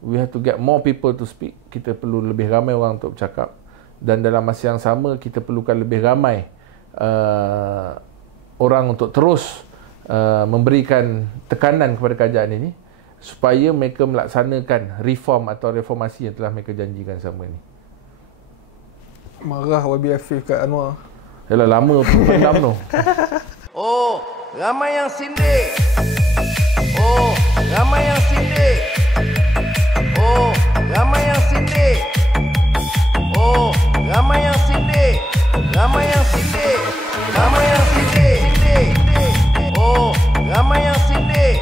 we have to get more people to speak. Kita perlu lebih ramai orang untuk bercakap, dan dalam masa yang sama kita perlukan lebih ramai orang untuk terus memberikan tekanan kepada kerajaan ini supaya mereka melaksanakan reform atau reformasi yang telah mereka janjikan selama ini. Marah YB Afif kat Anwar. Yalah, lama pun pendam tu. Oh, ramai yang sindik. Oh, ramai yang sindik. Oh, ramai yang sindik. Oh, ramai yang sindik. Ramai yang sindik. Ramai yang sindik. Oh, ramai yang sindik.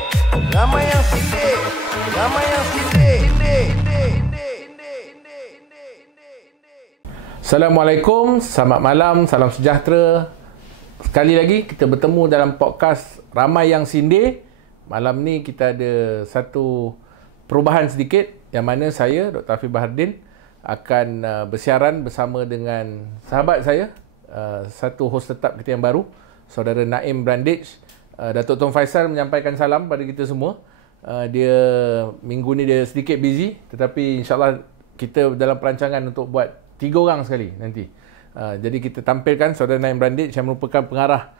Ramai yang sindik. Ramai yang sindik. Assalamualaikum, selamat malam, salam sejahtera. Sekali lagi kita bertemu dalam podcast Ramai Yang Sindir. Malam ni kita ada satu perubahan sedikit, yang mana saya, Dr. Afif Bahardin, akan bersiaran bersama dengan sahabat saya, satu host tetap kita yang baru, Saudara Naim Brandage. Datuk Tun Faisal menyampaikan salam pada kita semua. Dia minggu ni dia sedikit busy, tetapi insyaAllah kita dalam perancangan untuk buat 3 orang sekali nanti. Jadi kita tampilkan Saudara Naim Brandage yang merupakan pengarah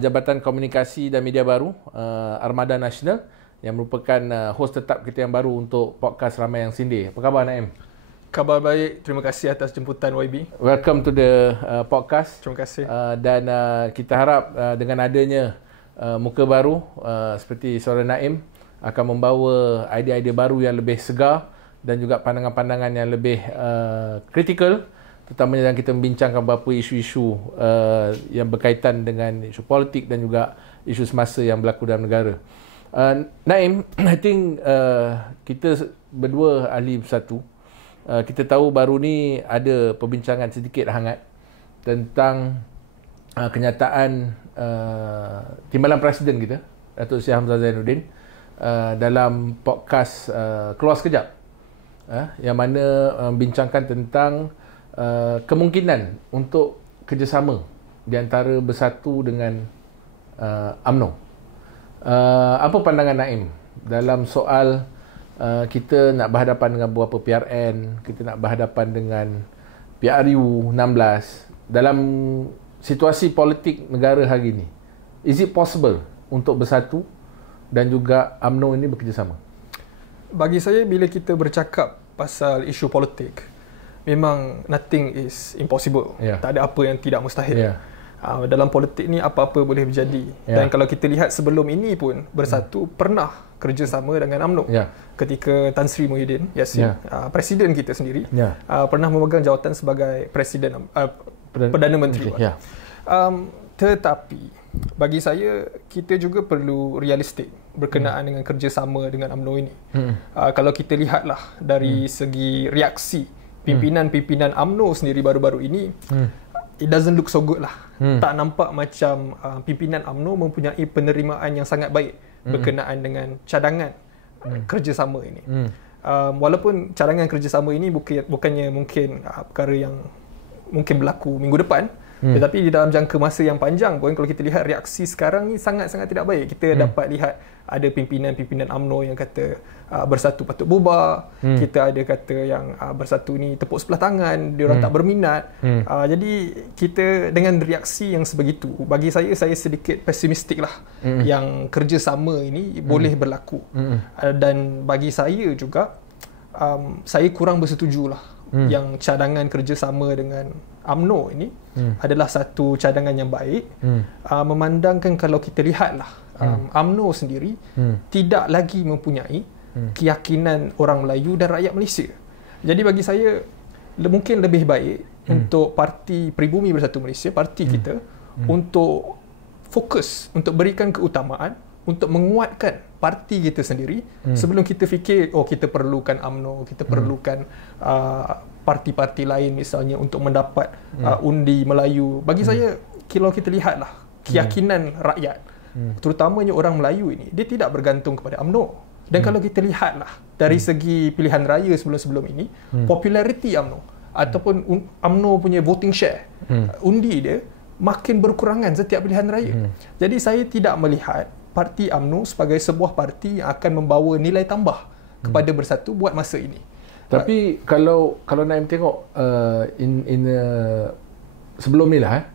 Jabatan Komunikasi dan Media Baru Armada Nasional, yang merupakan host tetap kita yang baru untuk podcast Ramai Yang Sindir. Apa khabar, Naim? Khabar baik, terima kasih atas jemputan YB. Welcome to the podcast. Terima kasih. Dan kita harap dengan adanya muka baru seperti Saudara Naim akan membawa idea-idea baru yang lebih segar dan juga pandangan-pandangan yang lebih kritikal, terutamanya dalam kita membincangkan beberapa isu-isu yang berkaitan dengan isu politik dan juga isu semasa yang berlaku dalam negara. Naim, I think kita berdua ahli bersatu. Kita tahu baru ni ada perbincangan sedikit hangat tentang kenyataan Timbalan Presiden kita, Datuk Seri Hamzah Zainuddin, dalam podcast Keluar Sekejap, yang mana membincangkan tentang kemungkinan untuk kerjasama di antara Bersatu dengan UMNO. Apa pandangan Naim dalam soal kita nak berhadapan dengan beberapa PRN, kita nak berhadapan dengan PRU 16 dalam situasi politik negara hari ini? Is it possible untuk bersatu dan juga UMNO ini bekerjasama? Bagi saya, bila kita bercakap pasal isu politik, memang nothing is impossible. Tak ada apa yang tidak mustahil. Dalam politik ni apa-apa boleh berjadi. Dan kalau kita lihat sebelum ini pun, Bersatu pernah kerjasama dengan UMNO. Ketika Tan Sri Muhyiddin Yassin, Presiden kita sendiri, pernah memegang jawatan sebagai Presiden Perdana Menteri. Tetapi bagi saya, kita juga perlu realistik berkenaan dengan kerjasama dengan UMNO ini. Kalau kita lihatlah dari segi reaksi pimpinan-pimpinan UMNO sendiri baru-baru ini, it doesn't look so good lah. Tak nampak macam pimpinan UMNO mempunyai penerimaan yang sangat baik berkenaan dengan cadangan kerjasama ini. Walaupun cadangan kerjasama ini bukannya mungkin perkara yang mungkin berlaku minggu depan, tetapi di dalam jangka masa yang panjang pun, kalau kita lihat reaksi sekarang ni sangat-sangat tidak baik. Kita dapat lihat ada pimpinan-pimpinan UMNO yang kata Bersatu patut bubar. Kita ada kata yang Bersatu ni tepuk sebelah tangan, dia orang tak berminat. Jadi kita dengan reaksi yang sebegitu, bagi saya sedikit pesimistik lah yang kerjasama ini boleh berlaku. Dan bagi saya juga, saya kurang bersetuju lah yang cadangan kerjasama dengan UMNO ini adalah satu cadangan yang baik. Memandangkan kalau kita lihatlah, UMNO sendiri tidak lagi mempunyai keyakinan orang Melayu dan rakyat Malaysia. Jadi bagi saya mungkin lebih baik untuk Parti Pribumi Bersatu Malaysia, parti kita, untuk fokus, untuk berikan keutamaan untuk menguatkan parti kita sendiri sebelum kita fikir kita perlukan UMNO, kita perlukan parti-parti lain misalnya untuk mendapat undi Melayu. Bagi saya, kalau kita lihatlah keyakinan rakyat, terutamanya orang Melayu ini, dia tidak bergantung kepada UMNO. Dan kalau kita lihatlah dari segi pilihan raya sebelum-sebelum ini, populariti UMNO ataupun UMNO punya voting share, undi dia makin berkurangan setiap pilihan raya. Jadi saya tidak melihat parti UMNO sebagai sebuah parti yang akan membawa nilai tambah kepada bersatu buat masa ini. Tapi kalau Naim tengok sebelum ni lah,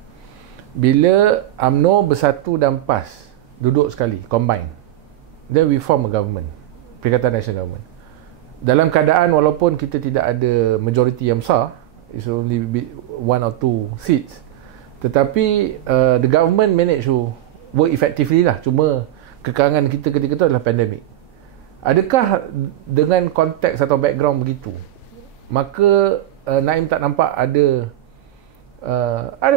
bila UMNO Bersatu dan PAS duduk sekali, combine, then we form a government, Perikatan Nasional Government. Dalam keadaan walaupun kita tidak ada majoriti yang besar, it's only 1 or 2 seats, tetapi the government manage to work effectively lah. Cuma kekurangan kita ketika itu adalah pandemik. Adakah dengan konteks atau background begitu, maka Naim tak nampak ada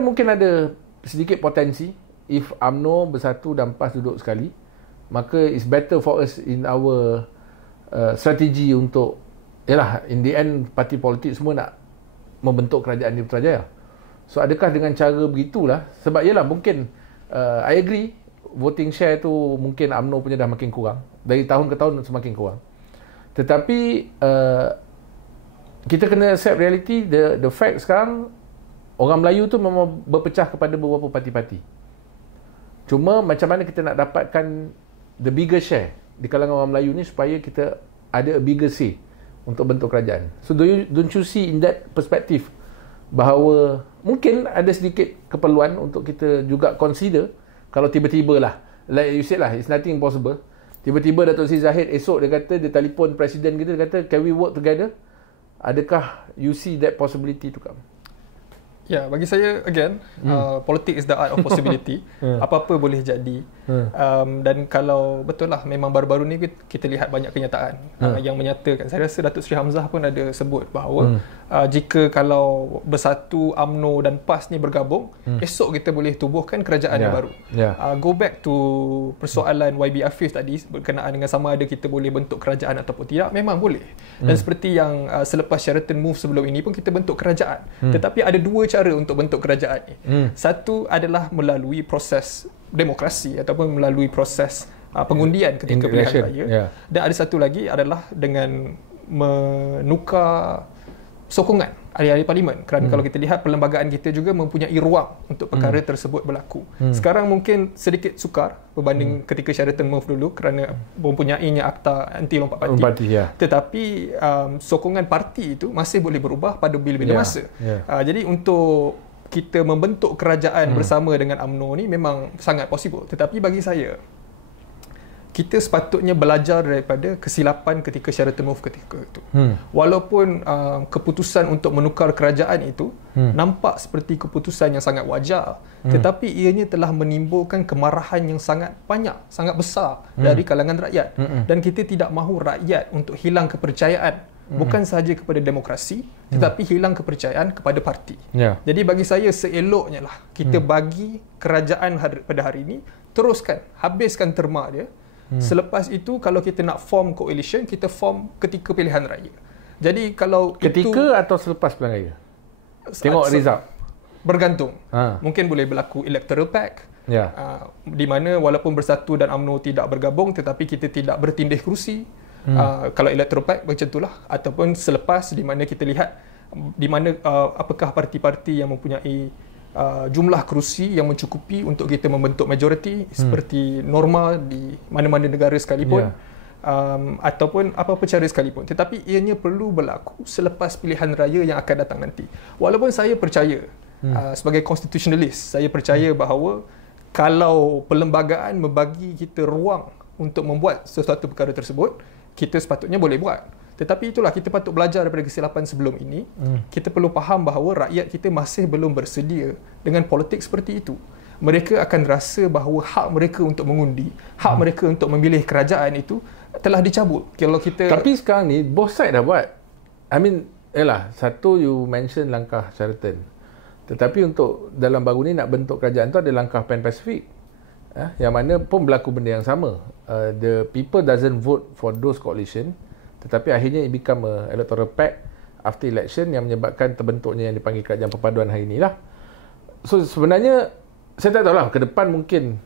mungkin ada sedikit potensi if UMNO Bersatu dan PAS duduk sekali, maka it's better for us in our strategi untuk, yalah, in the end parti politik semua nak membentuk kerajaan di Putrajaya. So adakah dengan cara begitulah, sebab yalah mungkin I agree voting share tu mungkin UMNO punya dah makin kurang, dari tahun ke tahun semakin kurang, tetapi kita kena accept reality, the fact sekarang orang Melayu tu memang berpecah kepada beberapa parti-parti. Cuma macam mana kita nak dapatkan the bigger share di kalangan orang Melayu ni supaya kita ada a bigger say untuk bentuk kerajaan. So don't you see in that perspective bahawa mungkin ada sedikit keperluan untuk kita juga consider, kalau tiba-tiba lah, like you said lah, it's nothing impossible, tiba-tiba Datuk Seri Zahid esok dia kata, dia telefon presiden kita, dia kata can we work together, adakah you see that possibility to come? Ya, bagi saya again, politics is the art of possibility. Apa-apa boleh jadi. Dan kalau betul lah, memang baru-baru ni kita lihat banyak kenyataan yang menyatakan. Saya rasa Datuk Seri Hamzah pun ada sebut bahawa jika kalau Bersatu, UMNO dan PAS ni bergabung, esok kita boleh tubuhkan kerajaan yang baru. Go back to persoalan YB Afif tadi berkenaan dengan sama ada kita boleh bentuk kerajaan ataupun tidak, memang boleh. Dan seperti yang selepas Sheraton move sebelum ini pun kita bentuk kerajaan. Tetapi ada dua cara untuk bentuk kerajaan ni. Satu adalah melalui proses demokrasi ataupun melalui proses pengundian ketika pilihan raya. Dan ada satu lagi adalah dengan menukar sokongan ahli-ahli parlimen, kerana kalau kita lihat perlembagaan kita juga mempunyai ruang untuk perkara tersebut berlaku. Sekarang mungkin sedikit sukar berbanding ketika Sheraton move dulu kerana mempunyainya akta anti lompat parti. Tetapi sokongan parti itu masih boleh berubah pada bila-bila masa. Jadi untuk kita membentuk kerajaan bersama dengan UMNO ni memang sangat possible. Tetapi bagi saya, kita sepatutnya belajar daripada kesilapan ketika Sheraton move ketika itu. Walaupun keputusan untuk menukar kerajaan itu nampak seperti keputusan yang sangat wajar, tetapi ianya telah menimbulkan kemarahan yang sangat banyak, sangat besar dari kalangan rakyat. Dan kita tidak mahu rakyat untuk hilang kepercayaan, bukan sahaja kepada demokrasi, tetapi hilang kepercayaan kepada parti. Jadi bagi saya, seeloknya lah kita bagi kerajaan pada hari ini, teruskan, habiskan terma dia. Selepas itu, kalau kita nak form coalition, kita form ketika pilihan raya. Jadi kalau ketika atau selepas pilihan raya? Tengok result. Bergantung. Mungkin boleh berlaku electoral pact, di mana walaupun Bersatu dan UMNO tidak bergabung, tetapi kita tidak bertindih kerusi. Kalau electoral pact macam itulah, ataupun selepas, di mana kita lihat di mana apakah parti-parti yang mempunyai jumlah kerusi yang mencukupi untuk kita membentuk majoriti seperti normal di mana-mana negara sekalipun, ataupun apa-apa cara sekalipun. Tetapi ianya perlu berlaku selepas pilihan raya yang akan datang nanti. Walaupun saya percaya sebagai constitutionalist, saya percaya bahawa kalau perlembagaan membagi kita ruang untuk membuat sesuatu perkara tersebut, kita sepatutnya boleh buat. Tetapi itulah, kita patut belajar daripada kesilapan sebelum ini. Kita perlu faham bahawa rakyat kita masih belum bersedia dengan politik seperti itu. Mereka akan rasa bahawa hak mereka untuk mengundi, hak mereka untuk memilih kerajaan itu telah dicabut. Kalau kita, tapi sekarang ni both side dah buat. I mean, satu you mention langkah Sheraton. Tetapi untuk dalam baru ni nak bentuk kerajaan tu ada langkah Pan Pacific. Yang mana pun berlaku benda yang sama. The people doesn't vote for those coalition, tetapi akhirnya it become a electoral pact after election yang menyebabkan terbentuknya yang dipanggil kerajaan perpaduan hari ni lah. So sebenarnya saya tak tahu lah, ke depan mungkin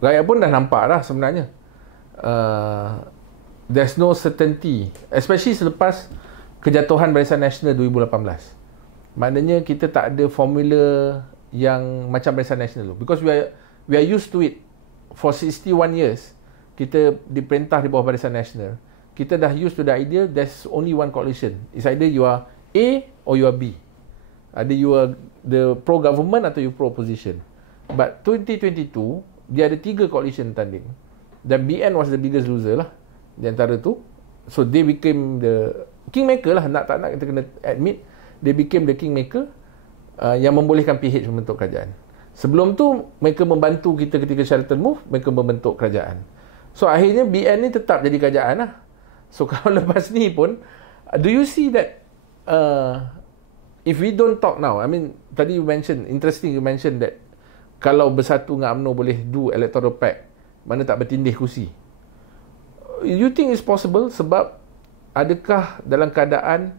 rakyat pun dah nampak lah sebenarnya there's no certainty, especially selepas kejatuhan Barisan Nasional 2018. Maknanya kita tak ada formula yang macam Barisan Nasional tu, because we are used to it for 61 years. Kita diperintah di bawah Barisan Nasional, kita dah used to the idea there's only one coalition. It's either you are A or you are B. Either you are the pro-government atau you pro-opposition. But 2022, dia ada 3 coalition tanding. Dan BN was the biggest loser lah di antara tu. So they became the kingmaker lah. Nak tak nak kita kena admit, they became the kingmaker yang membolehkan PH membentuk kerajaan. Sebelum tu mereka membantu kita ketika Sheraton move, mereka membentuk kerajaan. So akhirnya BN ni tetap jadi kerajaan lah. So kalau lepas ni pun, do you see that if we don't talk now, I mean tadi you mention, interesting you mention that kalau bersatu dengan UMNO boleh do electoral pact, mana tak bertindih kursi. You think it's possible? Sebab adakah dalam keadaan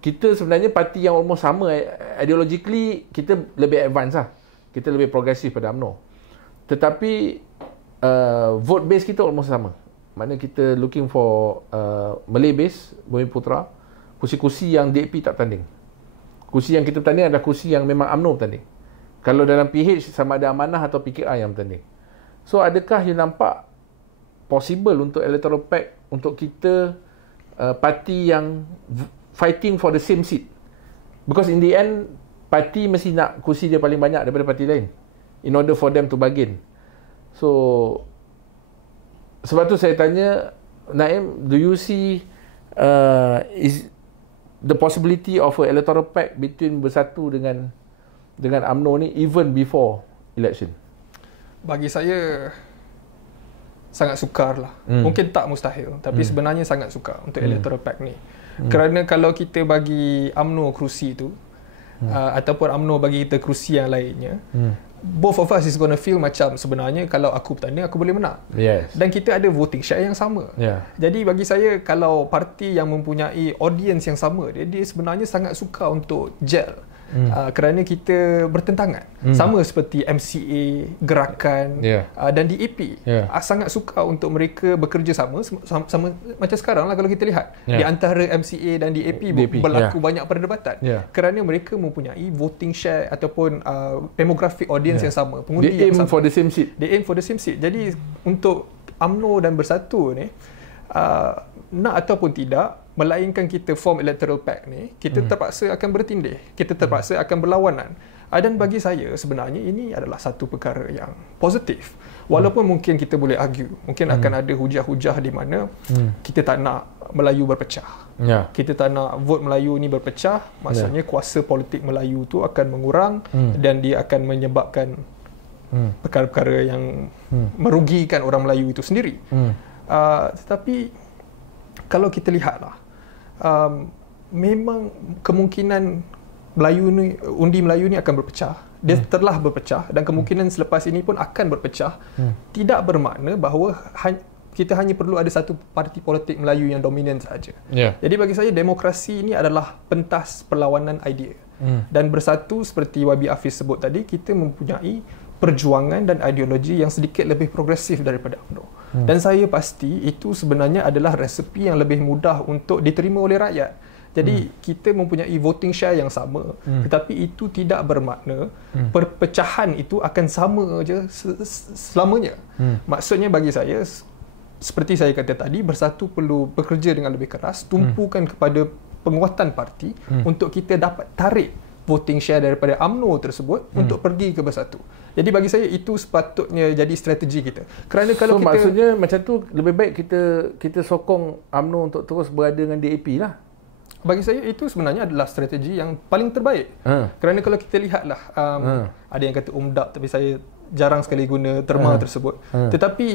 kita sebenarnya parti yang almost sama, ideologically kita lebih advance lah, kita lebih progresif pada UMNO, tetapi vote base kita almost sama. Mana kita looking for Malay base, Bumiputera, kursi-kursi yang DAP tak tanding. Kursi yang kita tanding adalah kursi yang memang UMNO tanding. Kalau dalam PH sama ada Amanah atau PKR yang tanding. So adakah you nampak possible untuk electoral pact untuk kita parti yang fighting for the same seat? Because in the end parti mesti nak kursi dia paling banyak daripada parti lain in order for them to bargain. So sebab tu saya tanya Naim, do you see is the possibility of a electoral pact between Bersatu dengan UMNO ni even before election? Bagi saya sangat sukar lah. Mungkin tak mustahil, tapi sebenarnya sangat sukar untuk electoral pact ni. Kerana kalau kita bagi UMNO kerusi tu, ataupun UMNO bagi kita kerusi yang lainnya, both of us is gonna feel macam sebenarnya kalau aku bertanding aku boleh menang. Yes. Dan kita ada voting share yang sama. Jadi bagi saya, kalau parti yang mempunyai audience yang sama, dia sebenarnya sangat suka untuk gel. Kerana kita bertentangan. Sama seperti MCA, Gerakan dan DAP. Sangat suka untuk mereka bekerja sama macam sekarang lah kalau kita lihat. Di antara MCA dan DAP berlaku banyak perdebatan. Kerana mereka mempunyai voting share ataupun demographic audience yang sama. Pengundi They aim yang sama. for the same seat. They aim for the same seat. Jadi untuk UMNO dan Bersatu ni, nak ataupun tidak, melainkan kita form electoral pact ni, kita terpaksa akan bertindih, kita terpaksa akan berlawanan. Dan bagi saya sebenarnya ini adalah satu perkara yang positif. Walaupun mungkin kita boleh argue, mungkin akan ada hujah-hujah di mana kita tak nak Melayu berpecah. Kita tak nak vote Melayu ni berpecah, maksudnya kuasa politik Melayu tu akan mengurang dan dia akan menyebabkan perkara-perkara yang merugikan orang Melayu itu sendiri. Tetapi kalau kita lihatlah, memang kemungkinan Melayu ni, undi Melayu ni akan berpecah. Dia telah berpecah dan kemungkinan selepas ini pun akan berpecah. Tidak bermakna bahawa kita hanya perlu ada satu parti politik Melayu yang dominan sahaja. Jadi bagi saya demokrasi ini adalah pentas perlawanan idea. Dan Bersatu seperti YB Hafiz sebut tadi, kita mempunyai perjuangan dan ideologi yang sedikit lebih progresif daripada UMNO. Dan saya pasti itu sebenarnya adalah resepi yang lebih mudah untuk diterima oleh rakyat. Jadi kita mempunyai voting share yang sama, tetapi itu tidak bermakna perpecahan itu akan sama je selamanya. Maksudnya bagi saya, seperti saya kata tadi, Bersatu perlu bekerja dengan lebih keras, tumpukan kepada penguatan parti untuk kita dapat tarik voting share daripada UMNO tersebut untuk pergi ke Bersatu. Jadi bagi saya itu sepatutnya jadi strategi kita. Kerana kalau kita, maksudnya macam tu lebih baik kita sokong UMNO untuk terus berada dengan DAP lah. Bagi saya itu sebenarnya adalah strategi yang paling terbaik. Kerana kalau kita lihatlah, ada yang kata umdap, tapi saya jarang sekali guna terma tersebut. Tetapi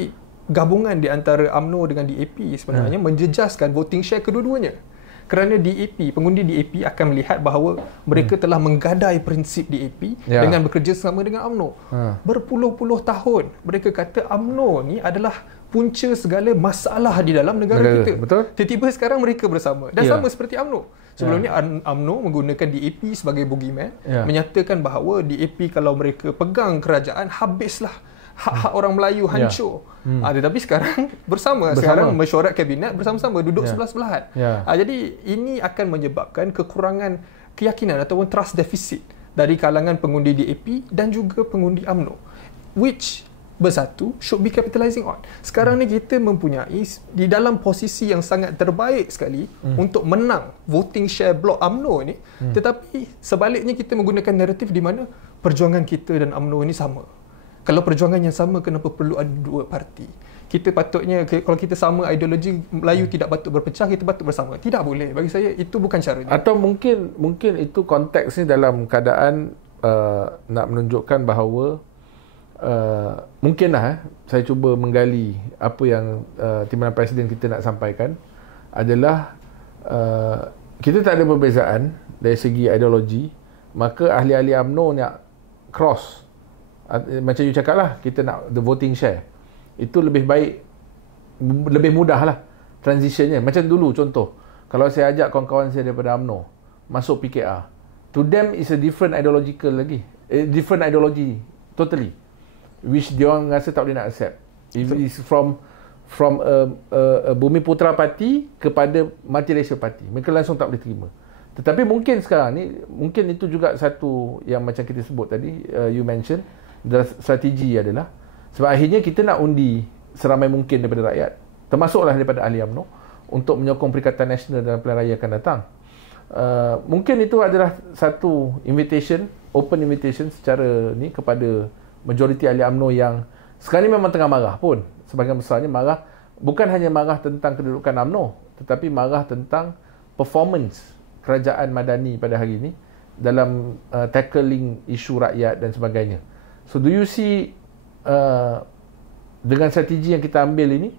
gabungan di antara UMNO dengan DAP sebenarnya menjejaskan voting share kedua-duanya. Kerana DAP, pengundi DAP akan melihat bahawa mereka telah menggadai prinsip DAP dengan bekerja sama dengan UMNO. Berpuluh-puluh tahun mereka kata UMNO ni adalah punca segala masalah di dalam negara kita. Betul. Tiba-tiba sekarang mereka bersama. Dan sama seperti UMNO. Sebelum ni UMNO menggunakan DAP sebagai boogeyman, menyatakan bahawa DAP kalau mereka pegang kerajaan, habislah hak-hak orang Melayu hancur. Tetapi sekarang bersama. Sekarang mesyuarat kabinet bersama-sama, duduk sebelah-sebelahan. Jadi ini akan menyebabkan kekurangan keyakinan ataupun trust deficit dari kalangan pengundi DAP dan juga pengundi UMNO, which Bersatu should be capitalizing on. Sekarang ni kita mempunyai di dalam posisi yang sangat terbaik sekali untuk menang voting share blok UMNO ni, tetapi sebaliknya kita menggunakan naratif di mana perjuangan kita dan UMNO ini sama. Kalau perjuangan yang sama, kenapa perlu ada dua parti? Kita patutnya, kalau kita sama ideologi, Melayu tidak patut berpecah, kita patut bersama. Tidak boleh. Bagi saya itu bukan caranya. Atau mungkin itu konteks ni dalam keadaan nak menunjukkan bahawa mungkinlah saya cuba menggali apa yang Timbalan Presiden kita nak sampaikan adalah kita tak ada perbezaan dari segi ideologi, maka ahli-ahli UMNO nak cross, macam you cakap lah, kita nak the voting share, itu lebih baik, lebih mudah lah transitionnya. Macam dulu contoh, kalau saya ajak kawan-kawan saya daripada UMNO masuk PKR, to them is a different ideological lagi, different ideology totally, which dia orang rasa tak boleh nak accept. If it's from a Bumiputra Party kepada Multiracial Party, mereka langsung tak boleh terima. Tetapi mungkin sekarang ni, mungkin itu juga satu yang macam kita sebut tadi, you mention, strategi adalah sebab akhirnya kita nak undi seramai mungkin daripada rakyat, termasuklah daripada ahli UMNO, untuk menyokong Perikatan Nasional dalam pilihan raya akan datang. Mungkin itu adalah satu invitation, open invitation secara ni kepada majoriti ahli UMNO yang sekarang ni memang tengah marah pun. Sebahagian besarnya marah, bukan hanya marah tentang kedudukan UMNO, tetapi marah tentang performance kerajaan Madani pada hari ini dalam tackling isu rakyat dan sebagainya. So do you see dengan strategi yang kita ambil ini,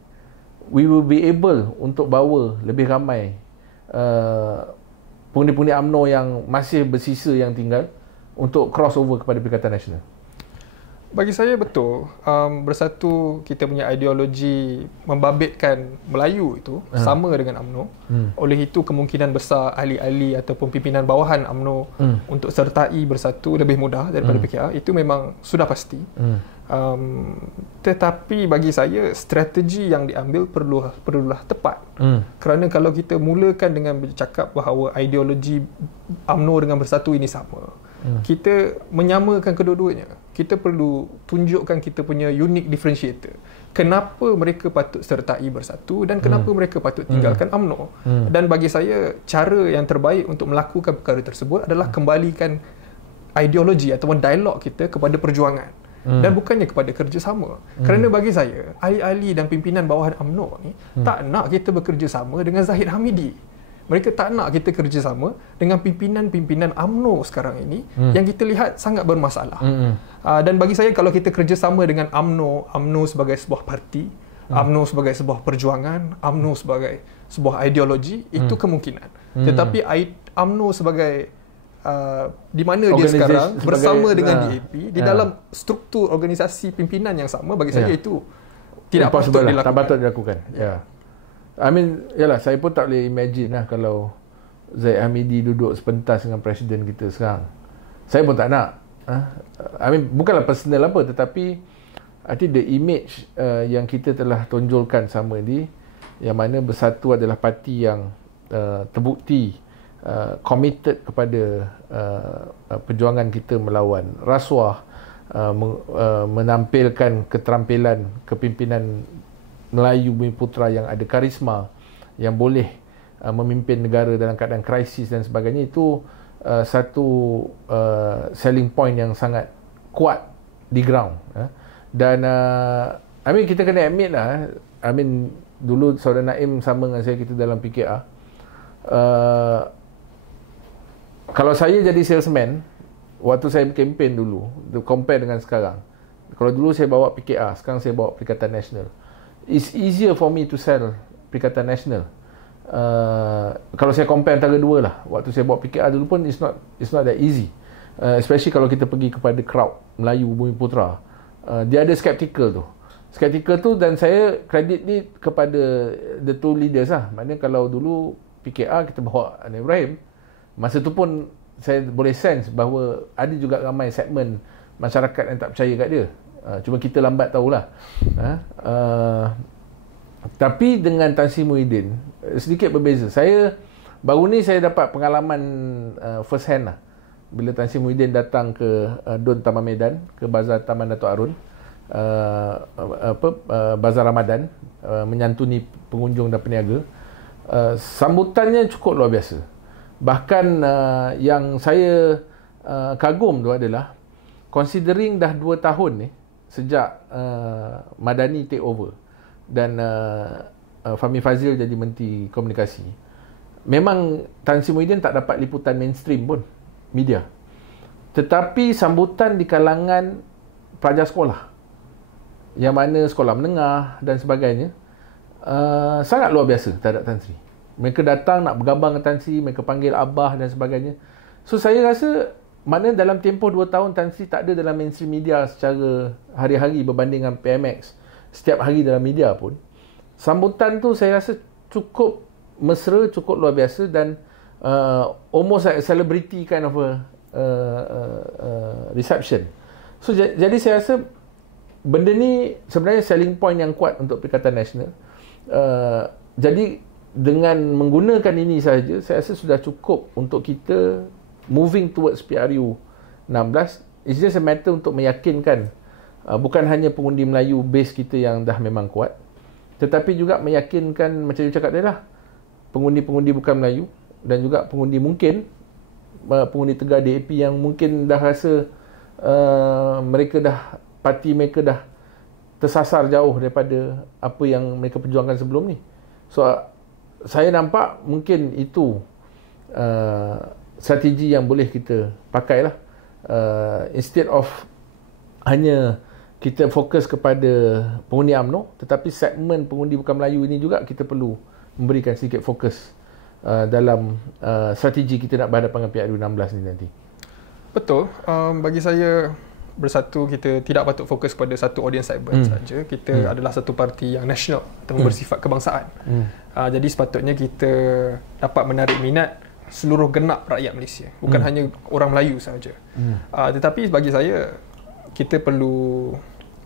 we will be able untuk bawa lebih ramai pengundi-pengundi UMNO yang masih bersisa yang tinggal untuk crossover kepada Perikatan Nasional? Bagi saya betul, bersatu kita punya ideologi membabitkan Melayu itu sama dengan UMNO. Oleh itu kemungkinan besar ahli-ahli ataupun pimpinan bawahan UMNO untuk sertai bersatu lebih mudah daripada PKR, itu memang sudah pasti. Tetapi bagi saya strategi yang diambil perlulah tepat. Kerana kalau kita mulakan dengan bercakap bahawa ideologi UMNO dengan bersatu ini sama, kita menyamakan kedua-duanya. Kita perlu tunjukkan kita punya unique differentiator. Kenapa mereka patut sertai bersatu dan kenapa mereka patut tinggalkan UMNO. Dan bagi saya, cara yang terbaik untuk melakukan perkara tersebut adalah kembalikan ideologi ataupun dialog kita kepada perjuangan dan bukannya kepada kerjasama. Kerana bagi saya, ahli-ahli dan pimpinan bawahan UMNO ni tak nak kita bekerjasama dengan Zahid Hamidi. Mereka tak nak kita kerjasama dengan pimpinan-pimpinan UMNO sekarang ini yang kita lihat sangat bermasalah. Dan bagi saya, kalau kita kerjasama dengan UMNO sebagai sebuah parti, UMNO sebagai sebuah perjuangan, UMNO sebagai sebuah ideologi, itu kemungkinan. Tetapi UMNO sebagai di mana dia sekarang bersama dengan DAP di dalam struktur organisasi pimpinan yang sama, bagi saya itu tidak patut dilakukan. Tak patut dilakukan. I mean, yalah, saya pun tak boleh imagine lah kalau Zahid Hamidi duduk sepentas dengan presiden kita sekarang. Saya pun tak nak. I mean, bukanlah personal apa, tetapi I think the image yang kita telah tonjolkan sama ni, yang mana Bersatu adalah parti yang terbukti committed kepada perjuangan kita melawan rasuah, menampilkan keterampilan kepimpinan Melayu Bumiputra yang ada karisma, yang boleh memimpin negara dalam keadaan krisis dan sebagainya. Itu satu selling point yang sangat kuat di ground. Dan I mean, kita kena admit lah, I mean, dulu Saudara Naim sama dengan saya, kita dalam PKR, kalau saya jadi salesman waktu saya kempen dulu, compare dengan sekarang, kalau dulu saya bawa PKR, sekarang saya bawa Perikatan Nasional, it's easier for me to sell Perikatan Nasional. Kalau saya compare antara dua lah, waktu saya bawa PKR dulu pun it's not that easy, especially kalau kita pergi kepada crowd Melayu Bumiputra. Dia ada skeptical tu, dan saya kredit ni kepada the two leaders lah. Maknanya kalau dulu PKR kita bawa Anwar Ibrahim, masa tu pun saya boleh sense bahawa ada juga ramai segmen masyarakat yang tak percaya kat dia. Cuma kita lambat tahulah. Tapi dengan Tan Sri Muhyiddin sedikit berbeza. Baru ni saya dapat pengalaman first hand lah, bila Tan Sri Muhyiddin datang ke Dun Taman Medan, ke Bazar Taman Datuk Arun. Bazar Ramadan, menyantuni pengunjung dan peniaga. Sambutannya cukup luar biasa. Bahkan yang saya kagum tu adalah, considering dah 2 tahun ni sejak Madani take over dan Fahmi Fazil jadi Menteri Komunikasi, memang Tan Sri Muhyiddin tak dapat liputan mainstream pun, media. Tetapi sambutan di kalangan pelajar sekolah, yang mana sekolah menengah dan sebagainya, sangat luar biasa terhadap Tan Sri. Mereka datang nak bergambar dengan Tan Sri, mereka panggil Abah dan sebagainya. So saya rasa, mana dalam tempoh 2 tahun Tan Sri tak ada dalam mainstream media secara hari-hari berbanding dengan PMX setiap hari dalam media pun, sambutan tu saya rasa cukup mesra, cukup luar biasa, dan almost like a celebrity kind of a reception. So jadi saya rasa benda ni sebenarnya selling point yang kuat untuk Perikatan Nasional. Jadi dengan menggunakan ini sahaja, saya rasa sudah cukup untuk kita moving towards PRU 16. It's just a matter untuk meyakinkan bukan hanya pengundi Melayu base kita yang dah memang kuat, tetapi juga meyakinkan, macam you cakap tadi lah, pengundi-pengundi bukan Melayu dan juga pengundi mungkin pengundi Tegar DAP yang mungkin dah rasa parti mereka dah tersasar jauh daripada apa yang mereka perjuangkan sebelum ni. So saya nampak mungkin itu strategi yang boleh kita pakai lah. Instead of hanya kita fokus kepada pengundi UMNO, tetapi segmen pengundi bukan Melayu ini juga kita perlu memberikan sedikit fokus dalam strategi kita nak berhadapan dengan PRU 16 ni nanti. Betul. Bagi saya, Bersatu kita tidak patut fokus pada satu audience segment saja. Kita adalah satu parti yang nasional atau bersifat kebangsaan. Jadi sepatutnya kita dapat menarik minat seluruh genap rakyat Malaysia, bukan hanya orang Melayu sahaja. Tetapi bagi saya, kita perlu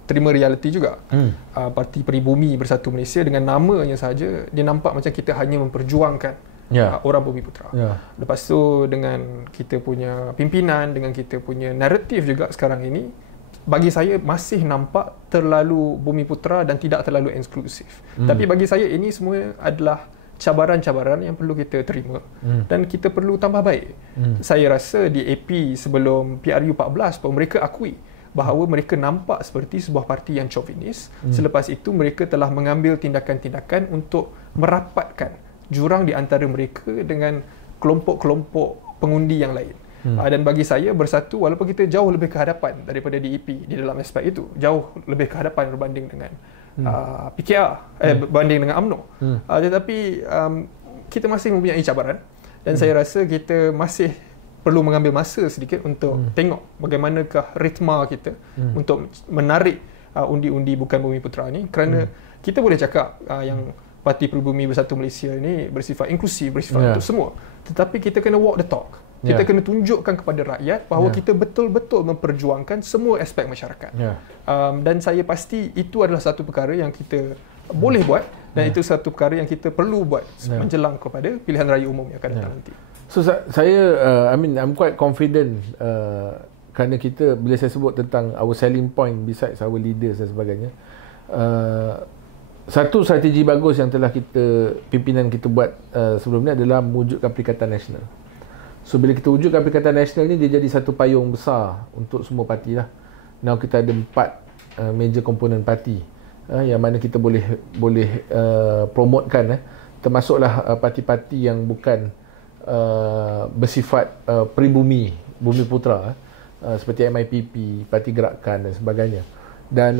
terima realiti juga. Parti Peribumi Bersatu Malaysia dengan namanya saja, dia nampak macam kita hanya memperjuangkan orang Bumi Putera. Lepas tu dengan kita punya pimpinan, dengan kita punya naratif juga sekarang ini, bagi saya masih nampak terlalu Bumi Putera dan tidak terlalu eksklusif. Tapi bagi saya ini semua adalah cabaran-cabaran yang perlu kita terima dan kita perlu tambah baik. Saya rasa di AP sebelum PRU 14 pun mereka akui bahawa mereka nampak seperti sebuah parti yang chauvinis. Selepas itu mereka telah mengambil tindakan-tindakan untuk merapatkan jurang di antara mereka dengan kelompok-kelompok pengundi yang lain. Dan bagi saya, Bersatu walaupun kita jauh lebih ke hadapan daripada DAP di dalam aspek itu, jauh lebih ke hadapan berbanding dengan PKR, berbanding dengan UMNO, tetapi kita masih mempunyai cabaran dan saya rasa kita masih perlu mengambil masa sedikit untuk tengok bagaimanakah ritma kita untuk menarik undi-undi bukan Bumi Putera ni, kerana kita boleh cakap yang Parti Peribumi Bersatu Malaysia ni bersifat inklusif, bersifat untuk semua, tetapi kita kena walk the talk. Kita kena tunjukkan kepada rakyat bahawa kita betul-betul memperjuangkan semua aspek masyarakat. Dan saya pasti itu adalah satu perkara yang kita boleh buat dan itu satu perkara yang kita perlu buat menjelang kepada pilihan raya umum yang akan datang nanti. So saya I'm quite confident kerana kita, bila saya sebut tentang our selling point besides our leaders dan sebagainya, satu strategi bagus yang telah pimpinan kita buat sebelum ni adalah mewujudkan Perikatan Nasional. So bila kita wujudkan Perikatan Nasional ni, dia jadi satu payung besar untuk semua parti lah. Now kita ada 4 major komponen parti yang mana kita boleh promotekan, termasuklah parti-parti yang bukan bersifat peribumi, Bumi Putera, seperti MIPP, Parti Gerakan dan sebagainya. Dan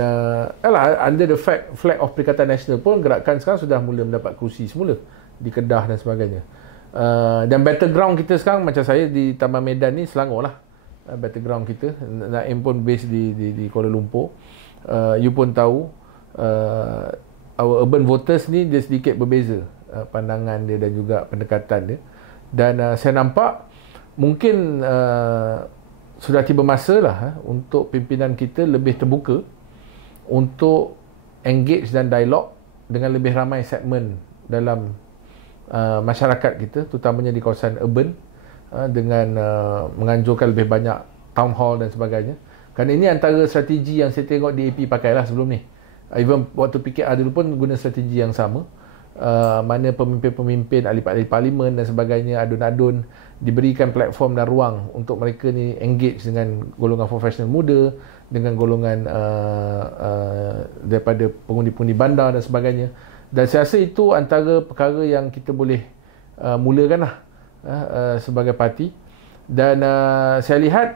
under the flag of Perikatan Nasional pun, Gerakan sekarang sudah mula mendapat kerusi semula di Kedah dan sebagainya. Dan battleground kita sekarang, macam saya di Taman Medan ni, Selangor lah battleground kita. Naim pun base di Kuala Lumpur. You pun tahu our urban voters ni dia sedikit berbeza pandangan dia dan juga pendekatan dia. Dan saya nampak mungkin sudah tiba masa lah untuk pimpinan kita lebih terbuka untuk engage dan dialog dengan lebih ramai segmen dalam masyarakat kita, terutamanya di kawasan urban, dengan menganjurkan lebih banyak town hall dan sebagainya. Kerana ini antara strategi yang saya tengok DAP pakailah sebelum ni. Even waktu PKR dulu pun guna strategi yang sama. Mana pemimpin-pemimpin, ahli parlimen dan sebagainya, adun-adun, diberikan platform dan ruang untuk mereka ni engage dengan golongan profesional muda, dengan golongan daripada pengundi-pengundi bandar dan sebagainya. Dan saya rasa itu antara perkara yang kita boleh mulakan lah sebagai parti. Dan saya lihat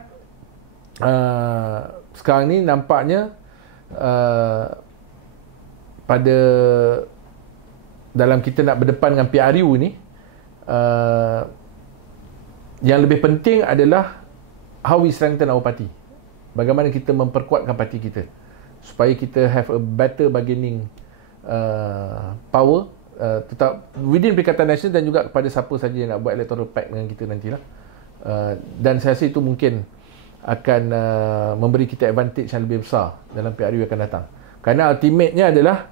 sekarang ni nampaknya pada dalam kita nak berdepan dengan PRU ni, yang lebih penting adalah how we strengthen our party. Bagaimana kita memperkuatkan parti kita supaya kita have a better bargaining power, tetap within Perikatan Nasional dan juga kepada siapa saja yang nak buat electoral pact dengan kita nantilah. Dan saya rasa itu mungkin akan memberi kita advantage yang lebih besar dalam PRU yang akan datang. Kerana ultimate-nya adalah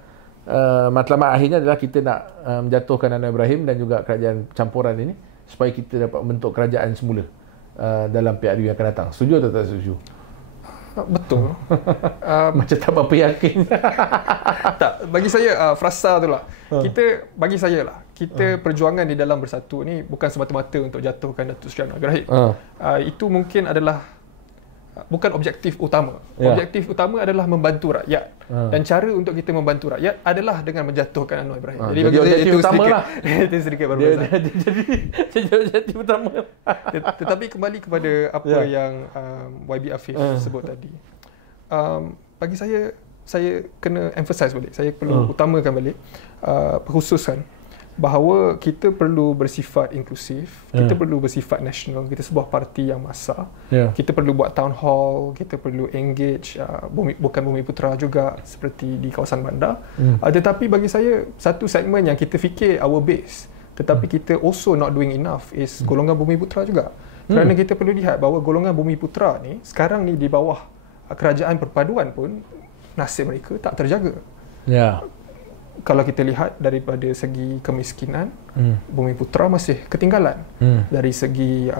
matlamat akhirnya adalah kita nak menjatuhkan Anwar Ibrahim dan juga kerajaan campuran ini supaya kita dapat membentuk kerajaan semula dalam PRU yang akan datang. Setuju atau tak setuju? Betul. Macam tak berapa yakin. Tak, bagi saya frasa tu lah. Bagi saya lah, kita perjuangan di dalam bersatu ni bukan semata-mata untuk jatuhkan Datuk Seri Anwar Ibrahim. Itu mungkin adalah bukan objektif utama. Objektif utama adalah membantu rakyat. Dan cara untuk kita membantu rakyat adalah dengan menjatuhkan Anwar Ibrahim. Jadi bagi saya itu utama sedikit, lah. itu sedikit berbeza. Jadi objektif utama. Tetapi kembali kepada apa yang YB Afif sebut tadi. Bagi saya kena emphasize balik. Saya perlu utamakan balik, khususkan bahawa kita perlu bersifat inklusif, kita perlu bersifat nasional, kita sebuah parti yang masa, kita perlu buat town hall, kita perlu engage bukan Bumiputera juga seperti di kawasan bandar. Tetapi bagi saya satu segmen yang kita fikir our base, tetapi kita also not doing enough is golongan Bumiputera juga. Kerana kita perlu lihat bahawa golongan Bumiputera ni sekarang ni di bawah kerajaan perpaduan pun nasib mereka tak terjaga. Kalau kita lihat daripada segi kemiskinan, Bumiputera masih ketinggalan. Dari segi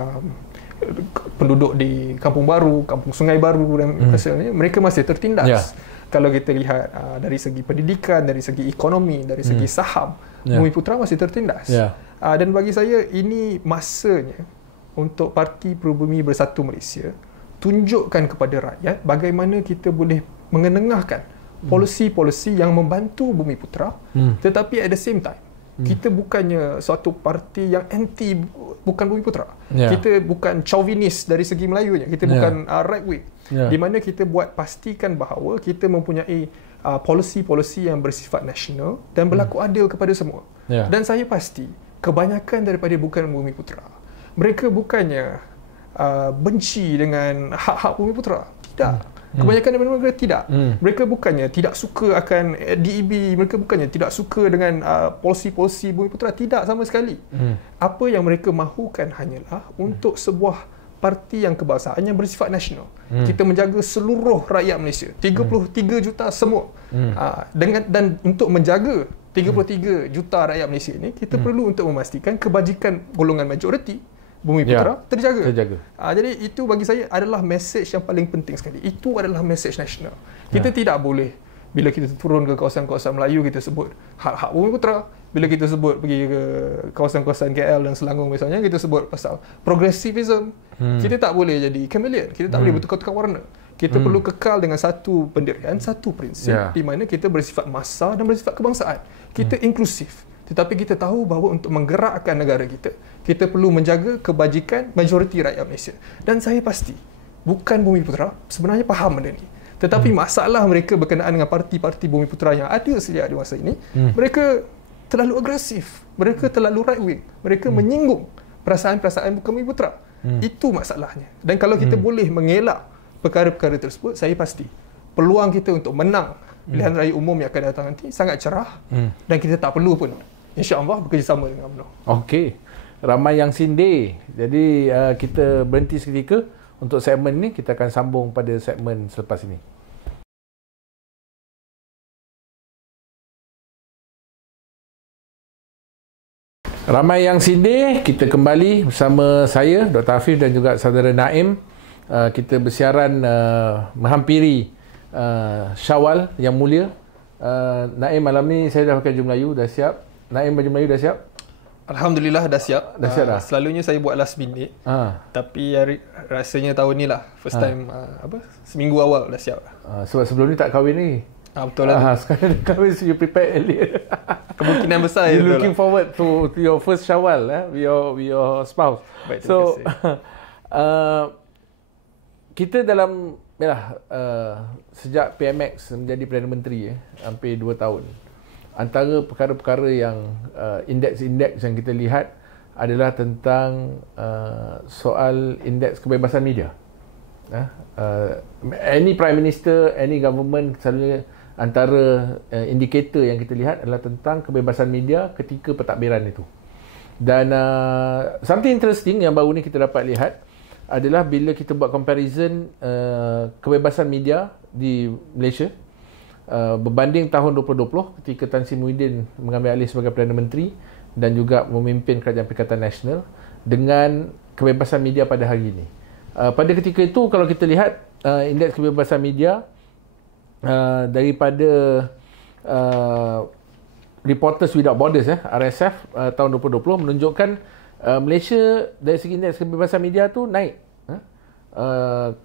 penduduk di Kampung Baru, Kampung Sungai Baru dan hasilnya, mereka masih tertindas. Kalau kita lihat dari segi pendidikan, dari segi ekonomi, dari segi saham, Bumiputera masih tertindas. Dan bagi saya ini masanya untuk Parti Perubumi Bersatu Malaysia tunjukkan kepada rakyat bagaimana kita boleh mengenengahkan polisi-polisi yang membantu Bumiputera, tetapi at the same time kita bukannya suatu parti yang anti bukan Bumiputera. Kita bukan chauvinis dari segi Melayunya, kita bukan right wing. Di mana kita buat pastikan bahawa kita mempunyai polisi-polisi yang bersifat nasional dan berlaku adil kepada semua. Dan saya pasti kebanyakan daripada bukan Bumiputera, mereka bukannya benci dengan hak-hak Bumiputera. Tidak. Kebanyakan daripada mereka tidak. Mereka bukannya tidak suka akan DEB, mereka bukannya tidak suka dengan polisi-polisi Bumiputera, tidak sama sekali. Apa yang mereka mahukan hanyalah untuk sebuah parti yang kebangsaan yang bersifat nasional. Kita menjaga seluruh rakyat Malaysia, 33 juta semua. Dan untuk menjaga 33 juta rakyat Malaysia ini, kita perlu untuk memastikan kebajikan golongan majoriti Bumiputera terjaga. Jadi itu bagi saya adalah message yang paling penting sekali. Itu adalah message nasional. Kita tidak boleh bila kita turun ke kawasan-kawasan Melayu kita sebut hak-hak Bumiputera. Bila kita sebut pergi ke kawasan-kawasan KL dan Selangor misalnya, kita sebut pasal progressivism. Kita tak boleh jadi chameleon. Kita tak boleh bertukar-tukar warna. Kita perlu kekal dengan satu pendirian, satu prinsip di mana kita bersifat massa dan bersifat kebangsaan. Kita inklusif. Tetapi kita tahu bahawa untuk menggerakkan negara kita, kita perlu menjaga kebajikan majoriti rakyat Malaysia. Dan saya pasti, bukan Bumiputera sebenarnya faham benda ni. Tetapi masalah mereka berkenaan dengan parti-parti Bumiputera yang ada sejak di masa ini, mereka terlalu agresif, mereka terlalu right wing, mereka menyinggung perasaan-perasaan bukan Bumiputera. Itu masalahnya. Dan kalau kita boleh mengelak perkara-perkara tersebut, saya pasti peluang kita untuk menang pilihan raya umum yang akan datang nanti sangat cerah. Dan kita tak perlu pun, insya-Allah, bekerjasama dengan UMNO. Okey. Ramai yang sindir. Jadi kita berhenti seketika untuk segmen ni. Kita akan sambung pada segmen selepas ini. Ramai yang sindir. Kita kembali bersama saya, Dr. Afif dan juga saudara Naim kita bersiaran menghampiri Syawal yang mulia. Naim, malam ni saya dah pakai baju Melayu, dah siap. Naim, baju Melayu dah siap? Alhamdulillah dah siap. Dah siap dah? Selalunya saya buat last minute. Tapi rasanya tahun ni lah first time seminggu awal dah siap. Sebab sebelum ni tak kahwin ni. Betul lah. Sekarang dah kahwin, so you prepare earlier. Kemungkinan besar you looking forward to your first Syawal with your spouse. Baik, so kita dalam sejak PMX menjadi Perdana Menteri hampir 2 tahun, antara perkara-perkara yang indeks-indeks yang kita lihat adalah tentang soal indeks kebebasan media. Any Prime Minister, any government, selalunya antara indikator yang kita lihat adalah tentang kebebasan media ketika pentadbiran itu. Dan something interesting yang baru ni kita dapat lihat adalah bila kita buat comparison kebebasan media di Malaysia berbanding tahun 2020 ketika Tan Sri Muhyiddin mengambil alih sebagai Perdana Menteri dan juga memimpin Kerajaan Perikatan Nasional dengan kebebasan media pada hari ini. Pada ketika itu kalau kita lihat indeks kebebasan media daripada Reporters Without Borders RSF tahun 2020 menunjukkan Malaysia dari segi indeks kebebasan media tu naik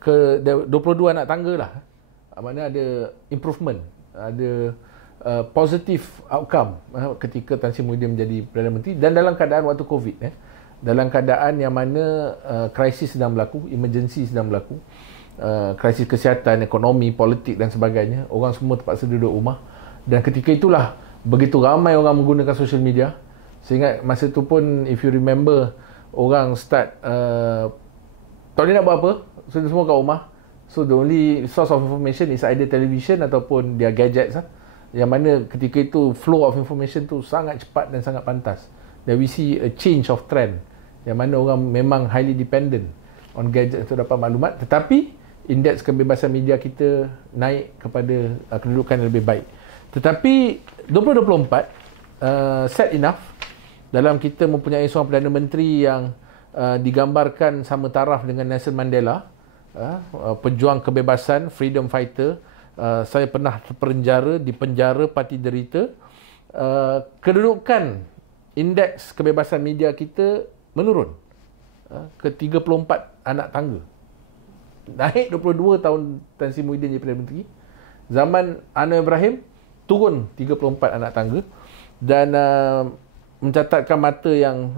ke 22 anak tangga lah. Maknanya ada improvement, ada positive outcome ketika Tan Sri Muhyiddin menjadi Perdana Menteri, dan dalam keadaan waktu Covid, dalam keadaan yang mana krisis sedang berlaku, emergency sedang berlaku, krisis kesihatan, ekonomi, politik dan sebagainya, orang semua terpaksa duduk rumah. Dan ketika itulah begitu ramai orang menggunakan social media. Saya ingat masa tu pun, if you remember, orang start tak boleh nak buat apa, so semua kat rumah. So the only source of information is either television ataupun their gadgets yang mana ketika itu flow of information tu sangat cepat dan sangat pantas. Dan we see a change of trend yang mana orang memang highly dependent on gadget untuk dapat maklumat, tetapi indeks kebebasan media kita naik kepada kedudukan yang lebih baik. Tetapi 2024 sad enough, dalam kita mempunyai seorang Perdana Menteri yang digambarkan sama taraf dengan Nelson Mandela, pejuang kebebasan, freedom fighter. Saya pernah terpenjara, di penjara parti derita. Kedudukan indeks kebebasan media kita menurun ke 34 anak tangga. Naik 22 tahun Tan Sri Muhyiddin jadi Perdana Menteri. Zaman Anwar Ibrahim turun 34 anak tangga, dan mencatatkan mata yang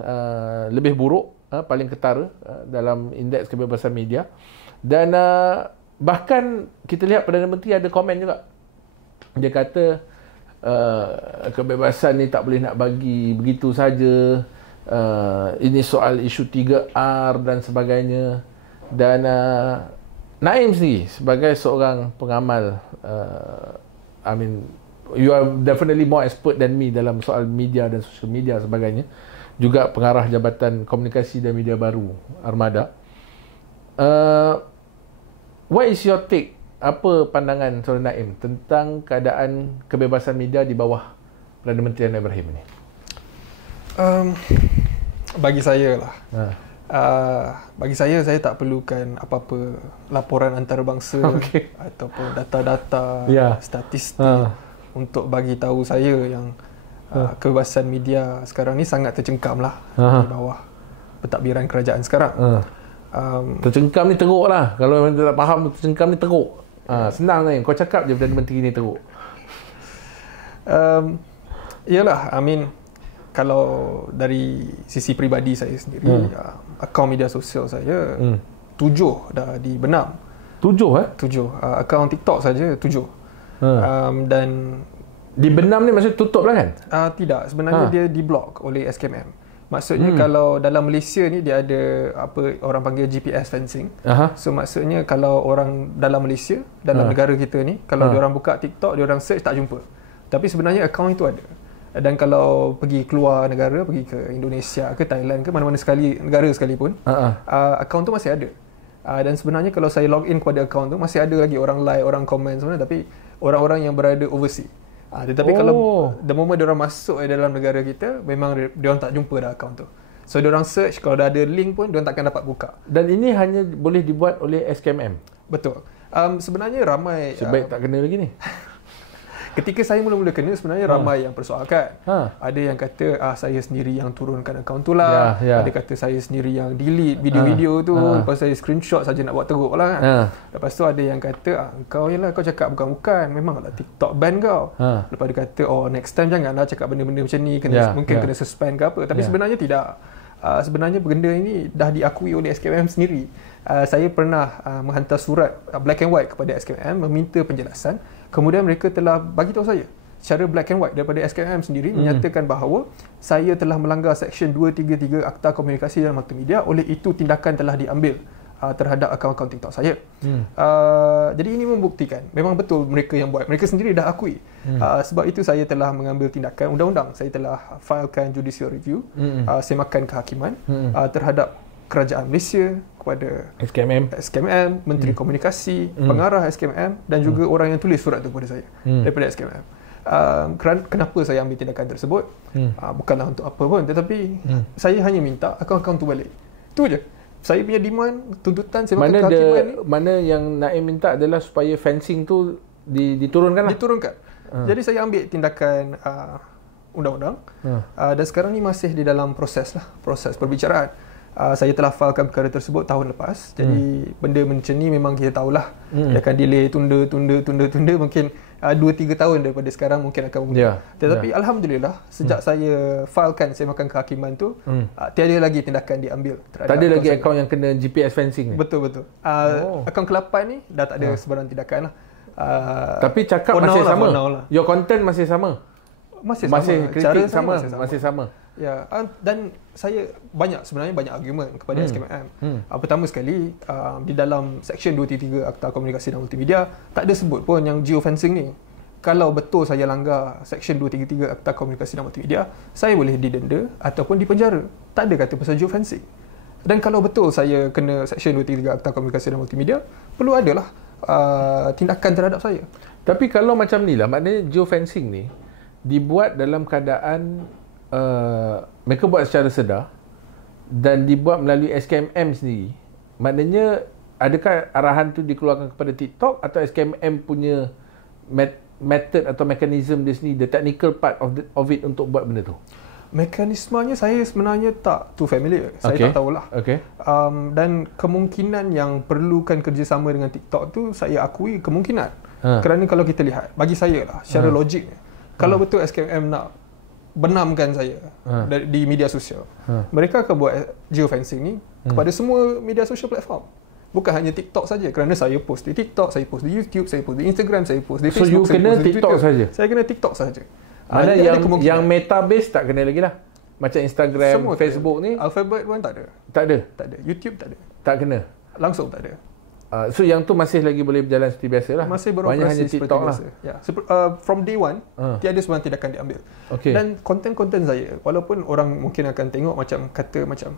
lebih buruk, paling ketara dalam indeks kebebasan media. Dan bahkan kita lihat Perdana Menteri ada komen juga. Dia kata kebebasan ni tak boleh nak bagi begitu saja, ini soal isu 3R dan sebagainya. Dan Naim sendiri sebagai seorang pengamal, you are definitely more expert than me dalam soal media dan social media sebagainya, juga pengarah Jabatan Komunikasi dan Media Baru Armada. What is your take? Apa pandangan Saudara Naim tentang keadaan kebebasan media di bawah Perdana Menteri Anwar Ibrahim ini? Bagi saya lah, bagi saya tak perlukan apa-apa laporan antarabangsa ataupun data-data, statistik untuk bagi tahu saya yang kebebasan media sekarang ni sangat tercengkam lah di bawah pentadbiran kerajaan sekarang. Tercengkam ni teruk lah. Kalau orang tak faham, tercengkam ni teruk. Senang ni, kau cakap je Perdana Menteri ni teruk. Yalah, kalau dari sisi peribadi saya sendiri, akaun media sosial saya 7 dah dibenam. 7 akaun TikTok saja 7. Dan dibenam ni maksud tutup lah kan? Tidak, sebenarnya dia di-block oleh SKMM. Maksudnya kalau dalam Malaysia ni dia ada apa orang panggil GPS fencing. So maksudnya kalau orang dalam Malaysia, dalam negara kita ni, kalau diorang buka TikTok, diorang search tak jumpa. Tapi sebenarnya akaun itu ada. Dan kalau pergi keluar negara, pergi ke Indonesia ke Thailand ke mana-mana negara sekalipun, akaun tu masih ada. Dan sebenarnya kalau saya log in kepada akaun tu, masih ada lagi orang like, orang komen sebenarnya, tapi orang-orang yang berada overseas. Tetapi kalau the moment diorang masuk dalam negara kita, memang diorang tak jumpa dah akaun tu. So diorang search, kalau dah ada link pun diorang takkan dapat buka. Dan ini hanya boleh dibuat oleh SKMM. Betul. Sebenarnya ramai Sebaik tak kena lagi ni. ketika saya mula-mula kena, sebenarnya ramai yang persoalkan. Ada yang kata saya sendiri yang turunkan akaun tu lah. Ada kata saya sendiri yang delete video-video tu. Lepas saya screenshot saja nak buat teruk lah kan. Lepas tu ada yang kata kau yelah, kau cakap bukan-bukan, memanglah TikTok ban kau. Lepas dia kata next time janganlah cakap benda-benda macam ni, mungkin kena suspend ke apa. Tapi sebenarnya tidak. Sebenarnya benda ini dah diakui oleh SKMM sendiri. Saya pernah menghantar surat black and white kepada SKMM meminta penjelasan. Kemudian mereka telah bagi tahu saya secara black and white daripada SKMM sendiri menyatakan bahawa saya telah melanggar Seksyen 233 Akta Komunikasi dan Multimedia, oleh itu tindakan telah diambil terhadap akaun-akaun TikTok saya. Jadi ini membuktikan memang betul mereka yang buat. Mereka sendiri dah akui. Sebab itu saya telah mengambil tindakan undang-undang. Saya telah filekan judicial review, semakan kehakiman terhadap Kerajaan Malaysia, kepada SKMM, Menteri Komunikasi, pengarah SKMM dan juga orang yang tulis surat itu kepada saya daripada SKMM. Kenapa saya ambil tindakan tersebut? Bukanlah untuk apa pun, tetapi saya hanya minta akaun-akaun tu balik. Itu je. Saya punya demand, tuntutan semakan kehakiman ni. Mana yang Naim minta adalah supaya fencing tu diturunkan lah. Diturunkan. Jadi saya ambil tindakan undang-undang dan sekarang ni masih di dalam proses perbicaraan. Saya telah filekan perkara tersebut tahun lepas. Jadi benda macam ni memang kita tahulah dia akan delay, tunda mungkin 2-3 tahun daripada sekarang mungkin akan bermula. Tetapi alhamdulillah sejak saya filekan semakan kehakiman tu tiada lagi tindakan diambil terhadap. Tak ada lagi akaun yang kena GPS fencing ni. Betul. Akaun ke-8 ni dah tak ada sebarang tindakan lah. Tapi cakap masih sama. Your content masih sama. Masih kritik masih sama. Ya, dan saya sebenarnya banyak argument kepada SKMM. Pertama sekali, di dalam Seksyen 233 Akta Komunikasi dan Multimedia tak ada sebut pun yang geofencing ni. Kalau betul saya langgar Seksyen 233 Akta Komunikasi dan Multimedia, saya boleh didenda ataupun dipenjara. Tak ada kata pasal geofencing. Dan kalau betul saya kena Seksyen 233 Akta Komunikasi dan Multimedia, perlu adalah tindakan terhadap saya. Tapi kalau macam ni lah, maknanya geofencing ni dibuat dalam keadaan mereka buat secara sedar dan dibuat melalui SKMM sendiri. Maknanya adakah arahan tu dikeluarkan kepada TikTok atau SKMM punya method atau mekanisme dia sendiri, the technical part of it untuk buat benda tu? Mekanismenya saya sebenarnya tak too familiar. Saya tak tahulah. Dan kemungkinan yang perlukan kerjasama dengan TikTok tu saya akui kemungkinan. Kerana kalau kita lihat, bagi saya lah secara logiknya, kalau betul SKMM nak benamkan saya di media sosial, mereka akan buat geofencing ni kepada semua media sosial platform. Bukan hanya TikTok saja, kerana saya post di TikTok, saya post di YouTube, saya post di Instagram, saya post di Facebook, so you kena TikTok saja. Saya kena TikTok saja. Mana yang meta base tak kena lagi lah. Macam Instagram, semua Facebook ni. Alphabet pun tak ada. Tak ada. YouTube tak ada. Tak kena. Langsung tak ada. So yang tu masih lagi boleh berjalan seperti biasa lah. Masih beroperasi seperti biasa. Ya. From day one, tiada sebarang tindakan diambil. Dan konten-konten saya, walaupun orang mungkin akan tengok macam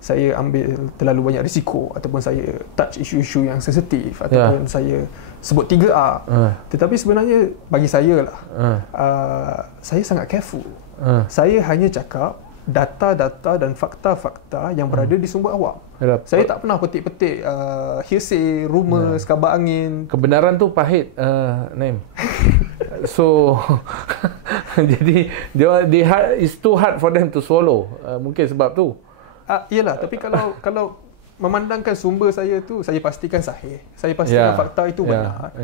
saya ambil terlalu banyak risiko ataupun saya touch isu-isu yang sensitif ataupun saya sebut 3R. Tetapi sebenarnya bagi saya lah, saya sangat careful. Saya hanya cakap data-data dan fakta-fakta yang berada di sumber awam. Saya tak pernah petik-petik hearsay, rumours, kabar angin. Kebenaran tu pahit, Naim. So jadi it's too hard for them to swallow. Mungkin sebab tu. Iyalah, tapi kalau memandangkan sumber saya tu, saya pastikan sahih. Saya pastikan fakta itu benar.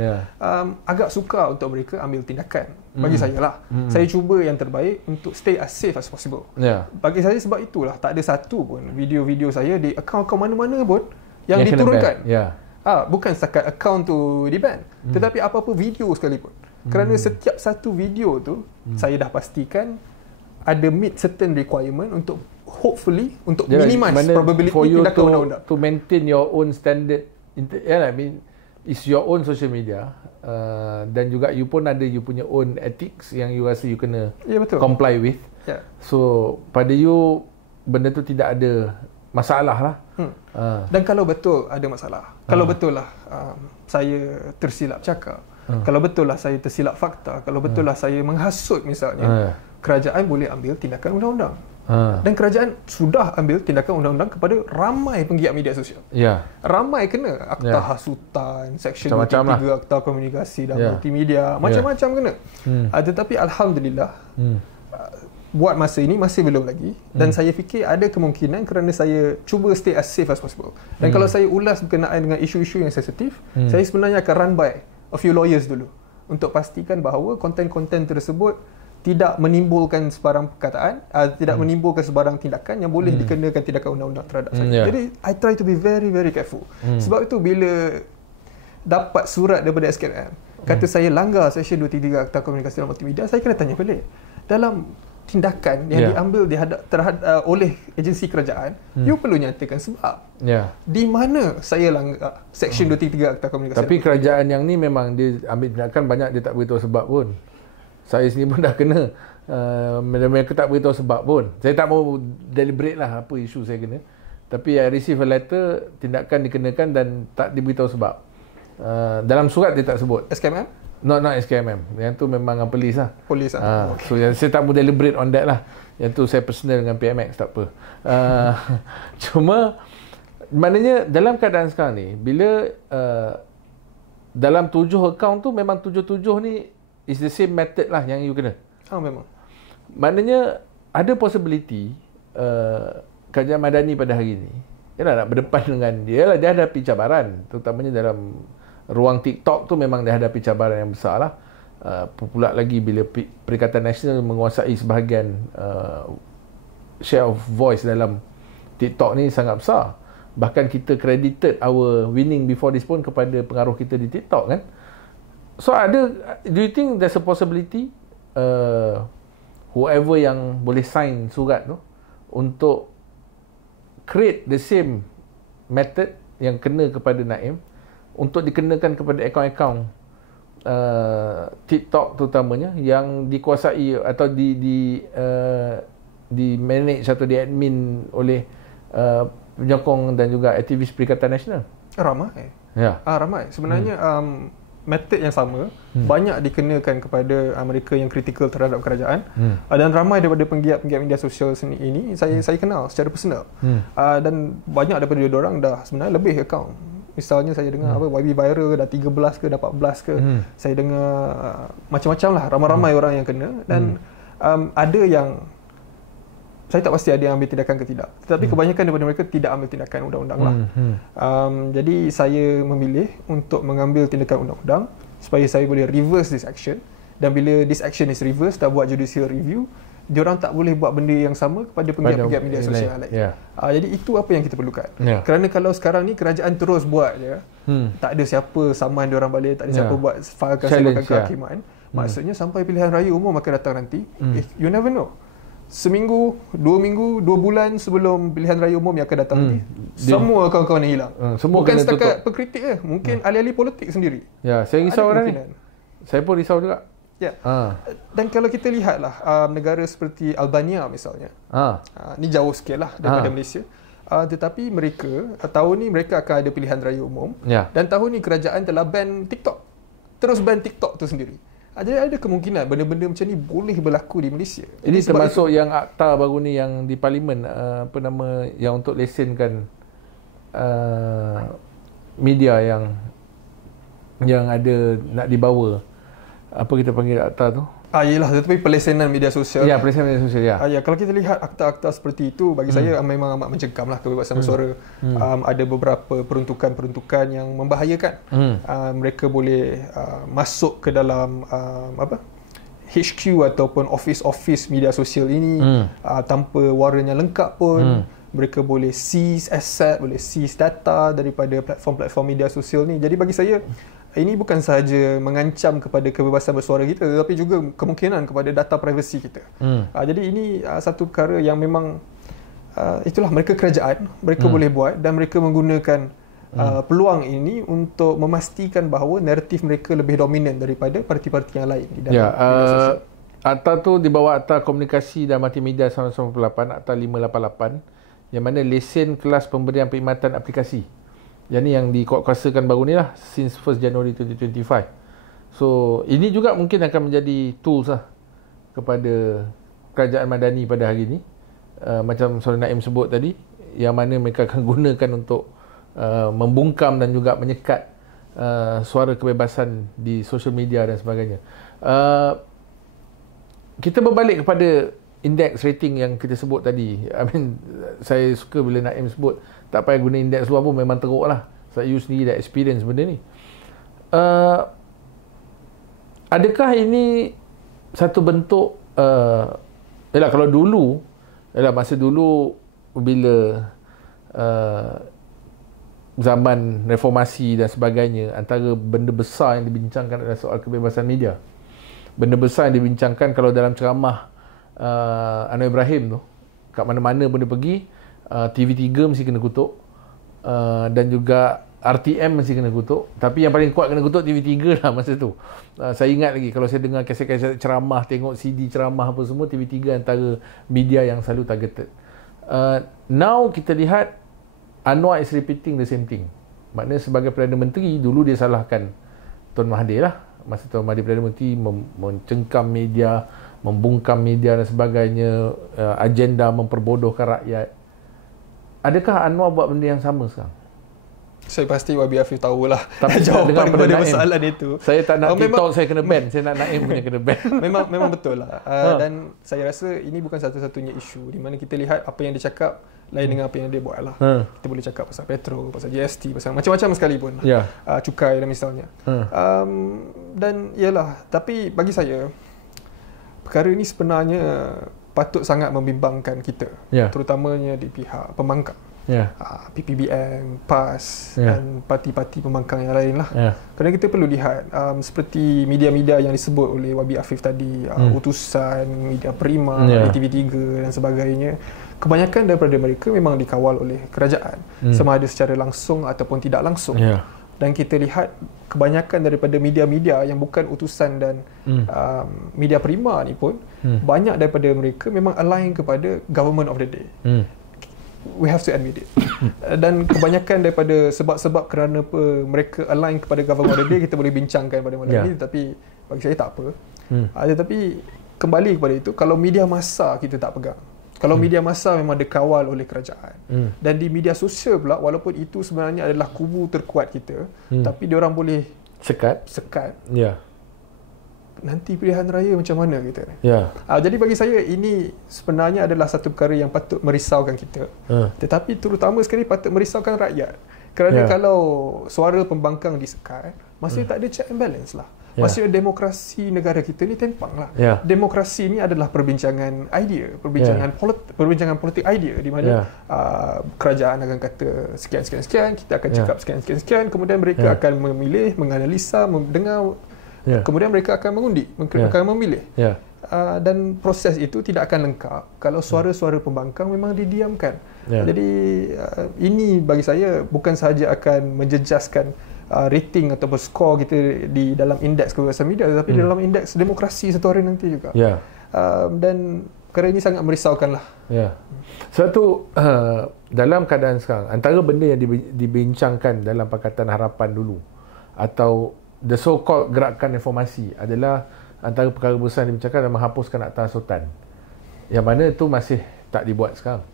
Agak sukar untuk mereka ambil tindakan. Bagi saya lah. Saya cuba yang terbaik untuk stay as safe as possible. Bagi saya sebab itulah tak ada satu pun video-video saya di akaun-akaun mana-mana pun yang diturunkan. Bukan setakat akaun tu di-ban, tetapi apa-apa video sekalipun. Kerana setiap satu video tu saya dah pastikan ada meet certain requirement untuk hopefully untuk minimize probability tindakan undang-undang. To maintain your own standard, I mean it's your own social media, dan juga you pun ada you punya own ethics yang you rasa you kena comply with. So pada you benda tu tidak ada masalah lah. Dan kalau betul ada masalah, kalau betul lah saya tersilap cakap, kalau betul lah saya tersilap fakta, kalau betul lah saya menghasut misalnya, kerajaan boleh ambil tindakan undang-undang. Dan kerajaan sudah ambil tindakan undang-undang kepada ramai penggiat media sosial. Ya. Ramai kena akta hasutan, Seksyen Macam-macam 23 akta komunikasi dan multimedia, macam-macam kena. Tetapi alhamdulillah buat masa ini masih belum lagi, dan saya fikir ada kemungkinan kerana saya cuba stay as safe as possible. Dan kalau saya ulas berkenaan dengan isu-isu yang sensitif, saya sebenarnya akan run by a few lawyers dulu untuk pastikan bahawa konten-konten tersebut tidak menimbulkan sebarang perkataan, tidak menimbulkan sebarang tindakan yang boleh dikenakan tindakan undang-undang terhadap saya. Jadi I try to be very very careful. Sebab itu bila dapat surat daripada SKMM kata saya langgar Seksyen 23 Akta Komunikasi dan Multimedia, saya kena tanya balik. Dalam tindakan yang diambil terhadap oleh agensi kerajaan, you perlu nyatakan sebab. Di mana saya langgar Seksyen 23 Akta Komunikasi. Tapi kerajaan yang ni memang dia ambil tindakan banyak, dia tak beritahu sebab pun. Saya sendiri pun dah kena. Mereka tak beritahu sebab pun. Saya tak mau deliberate lah apa isu saya kena. Tapi I receive a letter, tindakan dikenakan dan tak diberitahu sebab. Dalam surat dia tak sebut. SKMM? Not SKMM. Yang tu memang polis lah. Polis lah. So saya tak mau deliberate on that lah. Yang tu saya personal dengan PMX, tak apa. Cuma maknanya dalam keadaan sekarang ni, bila dalam 7 account tu memang 7 ni is the same method lah yang you kena. Memang. Maknanya ada possibility kerajaan madani pada hari ni nak berdepan dengan dia hadapi cabaran, terutamanya dalam ruang TikTok tu memang dia hadapi cabaran yang besar lah. Pula lagi bila Perikatan Nasional menguasai sebahagian share of voice dalam TikTok ni sangat besar. Bahkan kita credited our winning before this pun kepada pengaruh kita di TikTok kan. So do you think there's a possibility whoever yang boleh sign surat tu untuk create the same method yang kena kepada Naim untuk dikenakan kepada akaun-akaun TikTok terutamanya yang dikuasai atau di manage atau di admin oleh penyokong dan juga aktivis Perikatan Nasional? Ramai. Ramai. Sebenarnya method yang sama banyak dikenakan kepada mereka yang kritikal terhadap kerajaan, dan ramai daripada penggiat-penggiat media sosial ini saya kenal secara personal, dan banyak daripada diorang dah sebenarnya lebih akaun. Misalnya saya dengar YB viral dah 13 ke dah 14 ke, saya dengar macam-macam lah, ramai-ramai orang yang kena, dan ada yang saya tak pasti ada yang ambil tindakan ke tidak. Tetapi kebanyakan daripada mereka tidak ambil tindakan undang-undang lah. Jadi saya memilih untuk mengambil tindakan undang-undang supaya saya boleh reverse this action. Dan bila this action is reversed, dah buat judicial review, diorang tak boleh buat benda yang sama kepada penggiat-penggiat media sosial lain. Jadi itu apa yang kita perlukan. Kerana kalau sekarang ni kerajaan terus buat je, tak ada siapa saman diorang balik, tak ada siapa buat filekan kehakiman, maksudnya sampai pilihan raya umum akan datang nanti, you never know. Seminggu, 2 minggu, 2 bulan sebelum pilihan raya umum yang akan datang nanti, semua kawan-kawan yang hilang. Bukan setakat pengkritik je, mungkin ahli-ahli politik sendiri. Saya risau orang ni. Saya pun risau juga. Dan kalau kita lihatlah negara seperti Albania misalnya, ni jauh sikit lah daripada Malaysia, tetapi mereka tahun ni mereka akan ada pilihan raya umum, dan tahun ni kerajaan telah ban TikTok, terus ban TikTok tu sendiri. Jadi ada kemungkinan benda-benda macam ni boleh berlaku di Malaysia. Ini termasuk yang akta baru ni yang di parlimen, yang untuk lesenkan media yang ada nak dibawa, apa kita panggil akta tu? Yelah, tetapi pelesenan media sosial. Pelesenan media sosial. Kalau kita lihat akta-akta seperti itu, bagi saya memang amat mencengkam lah kebebasan bersuara. Ada beberapa peruntukan yang membahayakan. Mereka boleh masuk ke dalam HQ ataupun office media sosial ini tanpa warrant yang lengkap pun. Mereka boleh seize asset, boleh seize data daripada platform-platform media sosial ni. Jadi bagi saya, ini bukan sahaja mengancam kepada kebebasan bersuara kita, tetapi juga kemungkinan kepada data privasi kita. Jadi ini satu perkara yang memang itulah mereka kerajaan, mereka boleh buat, dan mereka menggunakan peluang ini untuk memastikan bahawa naratif mereka lebih dominan daripada parti-parti yang lain di dalam media sosial. Akta tu di bawah Akta Komunikasi dan Multimedia 1998, Akta 588, yang mana lesen kelas pemberian perkhidmatan aplikasi. Yang ni yang dikuatkuasakan baru ni lah, since 1 January 2025. So ini juga mungkin akan menjadi tools lah kepada kerajaan madani pada hari ni macam Saudara Naim sebut tadi, yang mana mereka akan gunakan untuk membungkam dan juga menyekat suara kebebasan di social media dan sebagainya. Kita berbalik kepada indeks rating yang kita sebut tadi. Saya suka bila Naim sebut tak payah guna indeks luar pun memang teruk lah. Sebab you sendiri dah experience benda ni. Adakah ini satu bentuk kalau dulu, masa dulu bila zaman reformasi dan sebagainya, antara benda besar yang dibincangkan adalah soal kebebasan media. Benda besar yang dibincangkan kalau dalam ceramah Anwar Ibrahim tu, kat mana-mana pun dia pergi, TV3 mesti kena kutuk, dan juga RTM mesti kena kutuk. Tapi yang paling kuat kena kutuk TV3 lah masa tu. Saya ingat lagi kalau saya dengar kaset-kaset ceramah, tengok CD ceramah apa semua, TV3 antara media yang selalu targeted. Now kita lihat Anwar is repeating the same thing. Maknanya sebagai Perdana Menteri, dulu dia salahkan Tun Mahathir lah. Masa Tun Mahathir Perdana Menteri mencengkam media, membungkam media dan sebagainya, agenda memperbodohkan rakyat. Adakah Anwar buat benda yang sama sekarang? Saya pasti Wabi Afif tahulah jawapan kepada masalah itu. Saya tak nak TikTok saya kena ban. Saya nak Naim punya kena ban. memang betul lah. Dan saya rasa ini bukan satu-satunya isu di mana kita lihat apa yang dia cakap lain dengan apa yang dia buat lah. Kita boleh cakap pasal petrol, pasal GST, pasal macam-macam sekalipun. Cukai dan misalnya. Dan yalah, tapi bagi saya perkara ini sebenarnya patut sangat membimbangkan kita, terutamanya di pihak pembangkang. PPBM, PAS dan parti-parti pembangkang yang lain lah. Kerana kita perlu lihat seperti media-media yang disebut oleh Wabi Afif tadi, Utusan, Media Prima, TV3 dan sebagainya, kebanyakan daripada mereka memang dikawal oleh kerajaan, sama ada secara langsung ataupun tidak langsung. Dan kita lihat kebanyakan daripada media-media yang bukan Utusan dan Media Prima ni pun, banyak daripada mereka memang align kepada government of the day. We have to admit it. Dan kebanyakan daripada sebab-sebab kerana apa mereka align kepada government of the day, kita boleh bincangkan pada malam ini, tapi bagi saya tak apa. Tetapi kembali kepada itu, kalau media massa kita tak pegang, kalau media massa memang dikawal oleh kerajaan, dan di media sosial pula, walaupun itu sebenarnya adalah kubu terkuat kita, tapi diorang boleh sekat. Nanti pilihan raya macam mana kita? Jadi bagi saya ini sebenarnya adalah satu perkara yang patut merisaukan kita. Tetapi terutama sekali patut merisaukan rakyat. Kerana kalau suara pembangkang disekat, maksudnya tak ada check and balance lah. Maksudnya demokrasi negara kita ni tempang lah. Demokrasi ni adalah perbincangan idea, perbincangan politik idea, di mana kerajaan akan kata sekian, kita akan cakap sekian, kemudian mereka akan memilih, menganalisa, mendengar, kemudian mereka akan mengundi, akan memilih. Dan proses itu tidak akan lengkap kalau suara-suara pembangkang memang didiamkan. Jadi ini bagi saya bukan sahaja akan menjejaskan rating ataupun skor kita di dalam indeks kebebasan media, tetapi dalam indeks demokrasi satu hari nanti juga. Dan perkara ini sangat merisaukan lah. Sebab tu dalam keadaan sekarang, antara benda yang dibincangkan dalam Pakatan Harapan dulu atau the so-called gerakan reformasi adalah antara perkara besar yang dibincangkan adalah menghapuskan Akta Sultan, yang mana itu masih tak dibuat sekarang.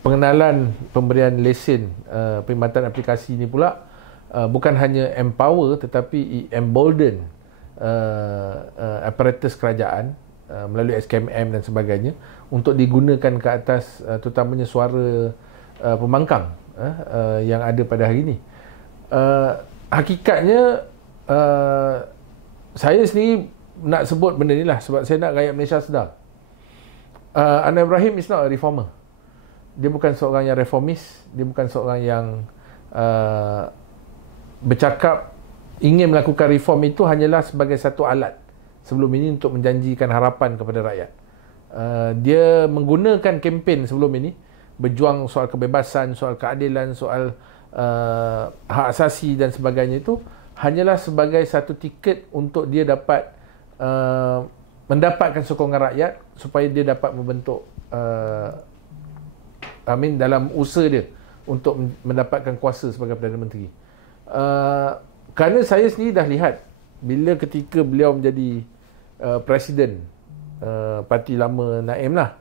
Pengenalan pemberian lesen perkhidmatan aplikasi ini pula bukan hanya empower tetapi embolden aparatus kerajaan melalui SKMM dan sebagainya untuk digunakan ke atas terutamanya suara pembangkang yang ada pada hari ini. Hakikatnya saya sendiri nak sebut benda ni lah sebab saya nak rakyat Malaysia sedar, Anwar Ibrahim is not a reformer. Dia bukan seorang yang reformis, dia bukan seorang yang bercakap ingin melakukan reform itu hanyalah sebagai satu alat sebelum ini untuk menjanjikan harapan kepada rakyat. Dia menggunakan kempen sebelum ini, berjuang soal kebebasan, soal keadilan, soal hak asasi dan sebagainya, itu hanyalah sebagai satu tiket untuk dia dapat mendapatkan sokongan rakyat supaya dia dapat membentuk dalam usaha dia untuk mendapatkan kuasa sebagai Perdana Menteri. Kerana saya sendiri dah lihat bila ketika beliau menjadi Presiden parti lama Naim lah,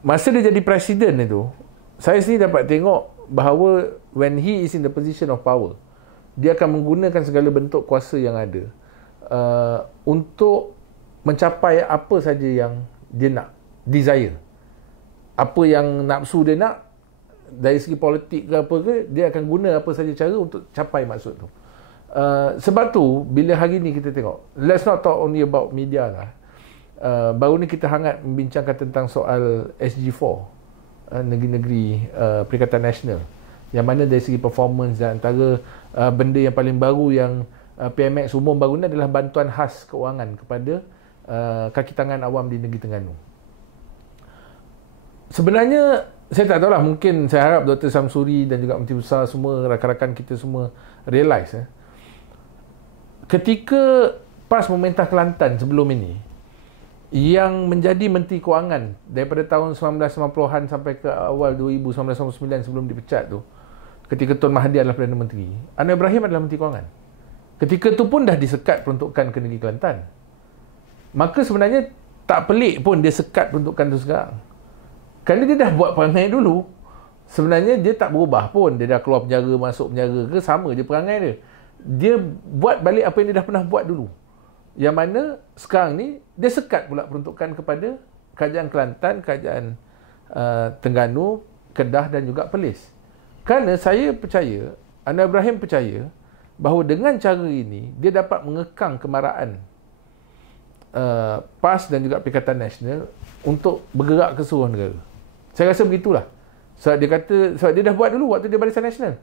Masa dia jadi presiden itu, saya sendiri dapat tengok bahawa when he is in the position of power, dia akan menggunakan segala bentuk kuasa yang ada untuk mencapai apa saja yang dia nak, desire. Apa yang nafsu dia nak, dari segi politik ke apa ke, dia akan guna apa saja cara untuk capai maksud tu. Sebab tu, bila hari ni kita tengok, let's not talk only about media lah. Baru ni kita hangat membincangkan tentang soal SG4, negeri-negeri Perikatan Nasional, yang mana dari segi performance dan antara benda yang paling baru yang PMX umum baru ni adalah bantuan khas keuangan kepada kaki tangan awam di negeri Terengganu. Sebenarnya saya tak tahulah, mungkin saya harap Dr. Samsuri dan juga Menteri Besar semua, rakan-rakan kita semua realise ketika PAS memerintah Kelantan sebelum ini, yang menjadi Menteri Kewangan daripada tahun 1990-an sampai ke awal 1999 sebelum dipecat tu, ketika Tun Mahathir adalah Perdana Menteri, Anwar Ibrahim adalah Menteri Kewangan. Ketika tu pun dah disekat peruntukan ke negeri Kelantan. Maka sebenarnya tak pelik pun dia sekat peruntukan tu sekarang. Kerana dia dah buat perangai dulu. Sebenarnya dia tak berubah pun. Dia dah keluar penjara, masuk penjara ke, sama je perangai dia. Dia buat balik apa yang dia dah pernah buat dulu. Yang mana sekarang ni dia sekat pula peruntukan kepada kerajaan Kelantan, kerajaan Terengganu, Kedah dan juga Perlis. Kerana saya percaya, Anwar Ibrahim percaya bahawa dengan cara ini dia dapat mengekang kemarahan PAS dan juga Perikatan Nasional untuk bergerak ke seluruh negara. Saya rasa begitulah. Sebab dia kata, sebab dia dah buat dulu waktu dia Barisan Nasional.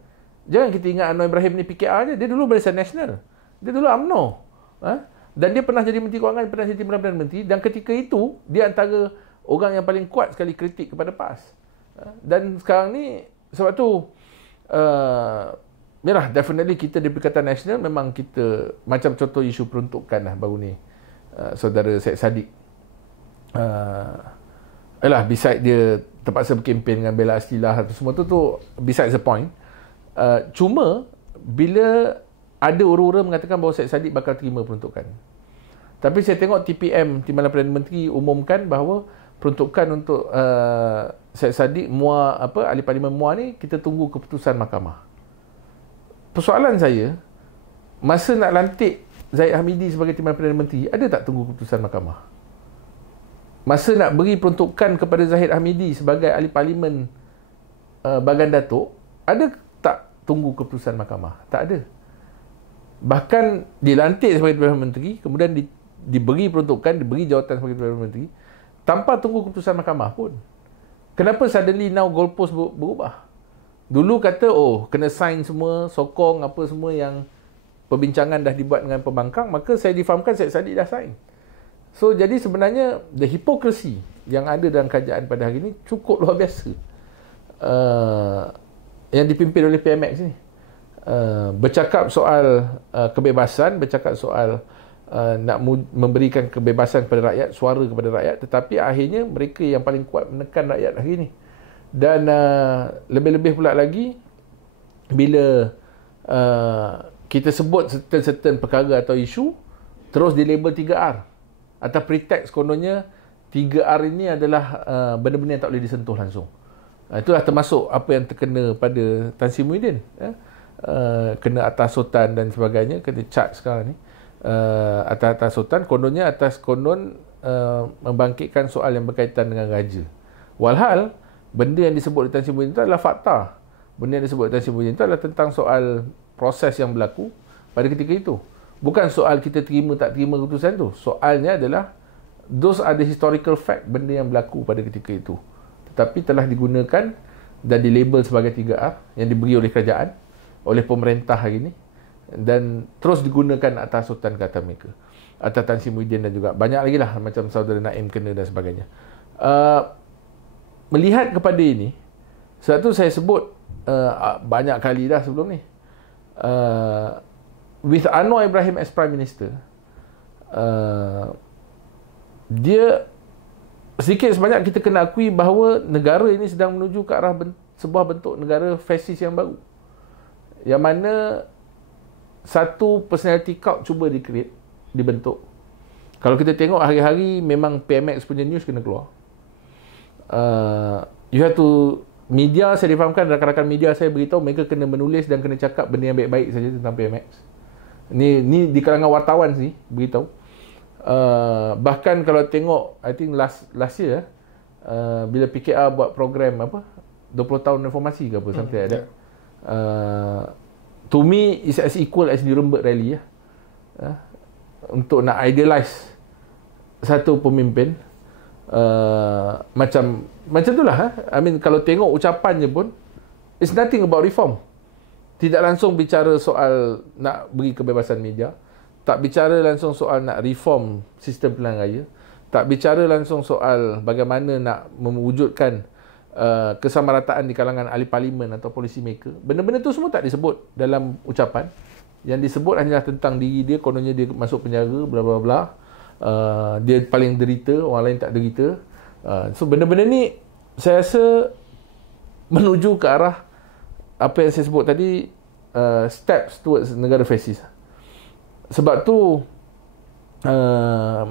Jangan kita ingat Anwar Ibrahim ni PKR je, dia dulu Barisan Nasional. Dia dulu UMNO. Dan dia pernah jadi Menteri Kewangan, pernah jadi Perdana Menteri, dan ketika itu dia antara orang yang paling kuat sekali kritik kepada PAS. Dan sekarang ni, sebab tu yalah, definitely kita di Perikatan Nasional memang kita, macam contoh isu peruntukan lah baru ni, saudara Syed Saddiq, beside dia terpaksa berkempen dengan bela istilah atau semua tu beside the point. Cuma bila ada orang-orang mengatakan bahawa Syed Saddiq bakal terima peruntukan, tapi saya tengok TPM, Timbalan Perdana Menteri umumkan bahawa peruntukan untuk Syed Saddiq, ahli parlimen MUA ni, kita tunggu keputusan mahkamah. Persoalan saya, masa nak lantik Zahid Hamidi sebagai Timbalan Perdana Menteri, ada tak tunggu keputusan mahkamah? Masa nak beri peruntukan kepada Zahid Hamidi sebagai ahli parlimen Bagan Datuk, ada tak tunggu keputusan mahkamah? Tak ada. Bahkan dilantik sebagai Perdana Menteri, kemudian diberi peruntukan, diberi jawatan sebagai Perdana Menteri tanpa tunggu keputusan mahkamah pun. Kenapa suddenly now goalpost berubah? Dulu kata, kena sign semua, sokong apa semua yang perbincangan dah dibuat dengan pembangkang, maka saya difahamkan Syed Saddiq dah sign. So, jadi sebenarnya the hypocrisy yang ada dalam kerajaan pada hari ini cukup luar biasa. Yang dipimpin oleh PMX ni. Bercakap soal kebebasan, bercakap soal nak memberikan kebebasan kepada rakyat, suara kepada rakyat, tetapi akhirnya mereka yang paling kuat menekan rakyat hari ini. Dan lebih-lebih pula lagi bila kita sebut certain perkara atau isu terus dilabel 3R atau pretext kononnya 3R ini adalah benda-benda yang tak boleh disentuh langsung. Itulah termasuk apa yang terkena pada Tan Sri Muhyiddin, kena atas sultan dan sebagainya, kena charge sekarang ni atas sultan, kononnya atas konon membangkitkan soal yang berkaitan dengan raja. Walhal benda yang disebut oleh Tan Sri Muhyiddin itu adalah fakta. Benda yang disebut oleh Tan Sri Muhyiddin itu adalah tentang soal proses yang berlaku pada ketika itu. Bukan soal kita terima tak terima keputusan tu. Soalnya adalah those are the historical fact, benda yang berlaku pada ketika itu. Tetapi telah digunakan dan dilabel sebagai 3R yang diberi oleh kerajaan, oleh pemerintah hari ini, dan terus digunakan atas sultan kata mereka, atas Tan Sri Muhyiddin dan juga banyak lagi lah macam saudara Naim kena dan sebagainya. Melihat kepada ini, sebab tu saya sebut banyak kali dah sebelum ni, with Anwar Ibrahim as Prime Minister, dia sedikit sebanyak kita kena akui bahawa negara ini sedang menuju ke arah sebuah bentuk negara fasis yang baru, yang mana satu personality cult cuba dibentuk, Kalau kita tengok hari-hari memang PMX punya news kena keluar. You have to, media saya difahamkan, rakan-rakan media saya beritahu mereka kena menulis dan kena cakap benda yang baik-baik saja tentang PMX. Ni di kalangan wartawan sih beritahu. Bahkan kalau tengok, I think last year bila PKR buat program apa 20 tahun reformasi ke apa, something like that. To me is as equal as Nuremberg Rally ya. Untuk nak idealize satu pemimpin, macam itulah. I mean, kalau tengok ucapannya pun, it's nothing about reform. Tidak langsung bicara soal nak beri kebebasan media, tak bicara langsung soal nak reform sistem pilihan raya, tak bicara langsung soal bagaimana nak mewujudkan kesamarataan di kalangan ahli parlimen atau policy maker. Benda-benda tu semua tak disebut dalam ucapan. Yang disebut hanyalah tentang diri dia, kononnya dia masuk penjara, bla bla bla. Dia paling derita, orang lain tak derita. So benda-benda ni saya rasa menuju ke arah apa yang saya sebut tadi, steps towards negara fasis. Sebab tu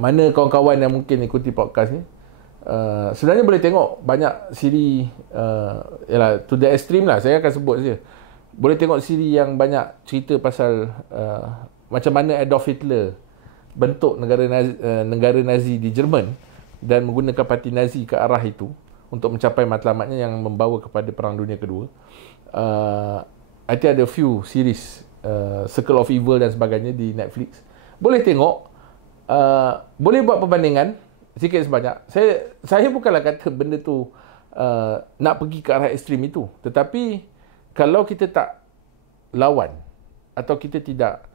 mana kawan-kawan yang mungkin ikuti podcast ni, sebenarnya boleh tengok banyak siri, yalah, to the extreme lah, saya akan sebut saja. Boleh tengok siri yang banyak cerita pasal macam mana Adolf Hitler bentuk negara Nazi di Jerman dan menggunakan parti Nazi ke arah itu untuk mencapai matlamatnya yang membawa kepada Perang Dunia Kedua. I think ada few series, Circle of Evil dan sebagainya di Netflix. Boleh tengok, boleh buat perbandingan sikit sebanyak. Saya bukanlah kata benda tu nak pergi ke arah ekstrim itu, tetapi kalau kita tak lawan atau kita tidak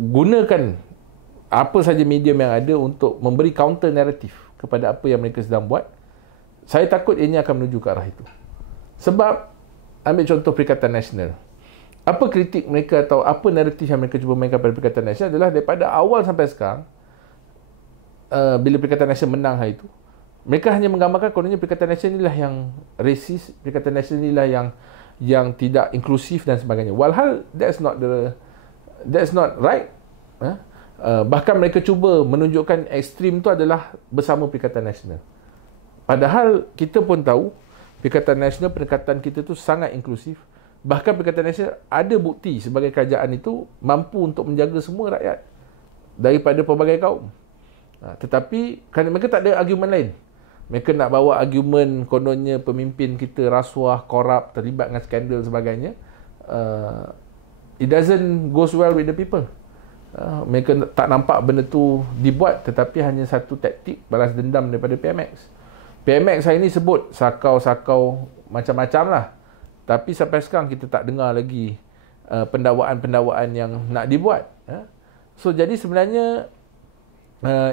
gunakan apa saja medium yang ada untuk memberi counter naratif kepada apa yang mereka sedang buat, saya takut ini akan menuju ke arah itu. Sebab ambil contoh Perikatan Nasional, apa kritik mereka atau apa naratif yang mereka cuba mainkan pada Perikatan Nasional adalah daripada awal sampai sekarang, bila Perikatan Nasional menang hari itu, mereka hanya menggambarkan kononnya Perikatan Nasional inilah yang resis, Perikatan Nasional inilah yang tidak inklusif dan sebagainya. Walhal that's not right. Bahkan mereka cuba menunjukkan ekstrim itu adalah bersama Perikatan Nasional. Padahal kita pun tahu Perikatan Nasional, pendekatan kita tu sangat inklusif. Bahkan Perikatan Nasional ada bukti sebagai kerajaan itu mampu untuk menjaga semua rakyat daripada pelbagai kaum. Tetapi kerana mereka tak ada argumen lain, mereka nak bawa argumen kononnya pemimpin kita rasuah, korup, terlibat dengan skandal sebagainya. It doesn't goes well with the people. Mereka tak nampak benda tu dibuat, tetapi hanya satu taktik balas dendam daripada PMX. PMX hari ni sebut sakau-sakau macam-macam lah, tapi sampai sekarang kita tak dengar lagi pendakwaan-pendakwaan yang nak dibuat. So jadi sebenarnya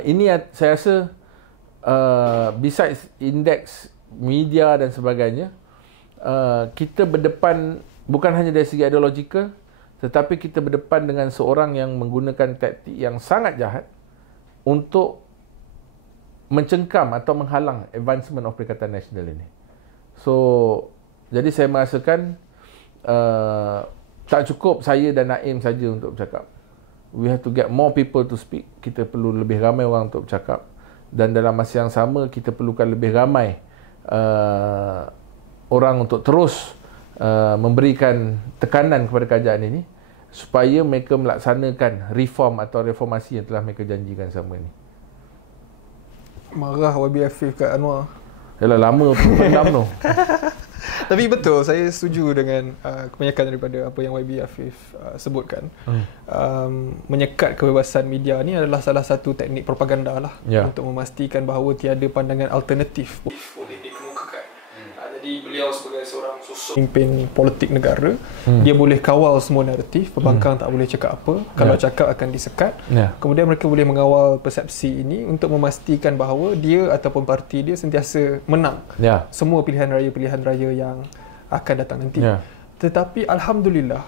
ini saya rasa besides indeks media dan sebagainya, kita berdepan bukan hanya dari segi ideologikal, tetapi kita berdepan dengan seorang yang menggunakan taktik yang sangat jahat untuk mencengkam atau menghalang advancement of Perikatan Nasional ini. So jadi saya merasakan tak cukup saya dan Naim saja untuk bercakap. We have to get more people to speak. Kita perlu lebih ramai orang untuk bercakap. Dan dalam masa yang sama, kita perlukan lebih ramai orang untuk terus memberikan tekanan kepada kerajaan ini supaya mereka melaksanakan reform atau reformasi yang telah mereka janjikan selama ini. Marah YB Afif kat Anwar. Yalah, lama pendam tu. Tapi betul, saya setuju dengan kebanyakan daripada apa yang YB Afif sebutkan. Menyekat kebebasan media ni adalah salah satu teknik propaganda lah, untuk memastikan bahawa tiada pandangan alternatif boleh dikemukakan. Jadi beliau sebagai seorang sosok pemimpin politik negara, dia boleh kawal semua naratif, pembangkang tak boleh cakap apa, kalau cakap akan disekat. Kemudian mereka boleh mengawal persepsi ini untuk memastikan bahawa dia ataupun parti dia sentiasa menang semua pilihan raya yang akan datang nanti. Tetapi alhamdulillah,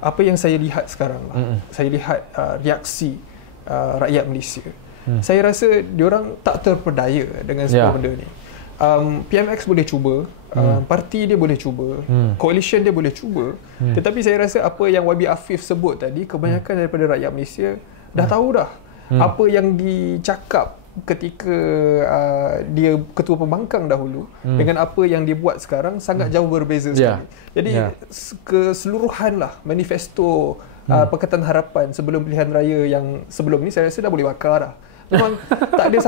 apa yang saya lihat sekarang lah, saya lihat reaksi rakyat Malaysia. Saya rasa diorang tak terpedaya dengan semua benda ni. PMX boleh cuba, parti dia boleh cuba, coalition dia boleh cuba, tetapi saya rasa apa yang YB Afif sebut tadi, kebanyakan daripada rakyat Malaysia dah tahu dah apa yang dicakap ketika dia ketua pembangkang dahulu dengan apa yang dia buat sekarang sangat jauh berbeza sekali. Jadi keseluruhan lah manifesto Pakatan Harapan sebelum pilihan raya yang sebelum ni saya rasa dah boleh bakar dah. Memang tak ada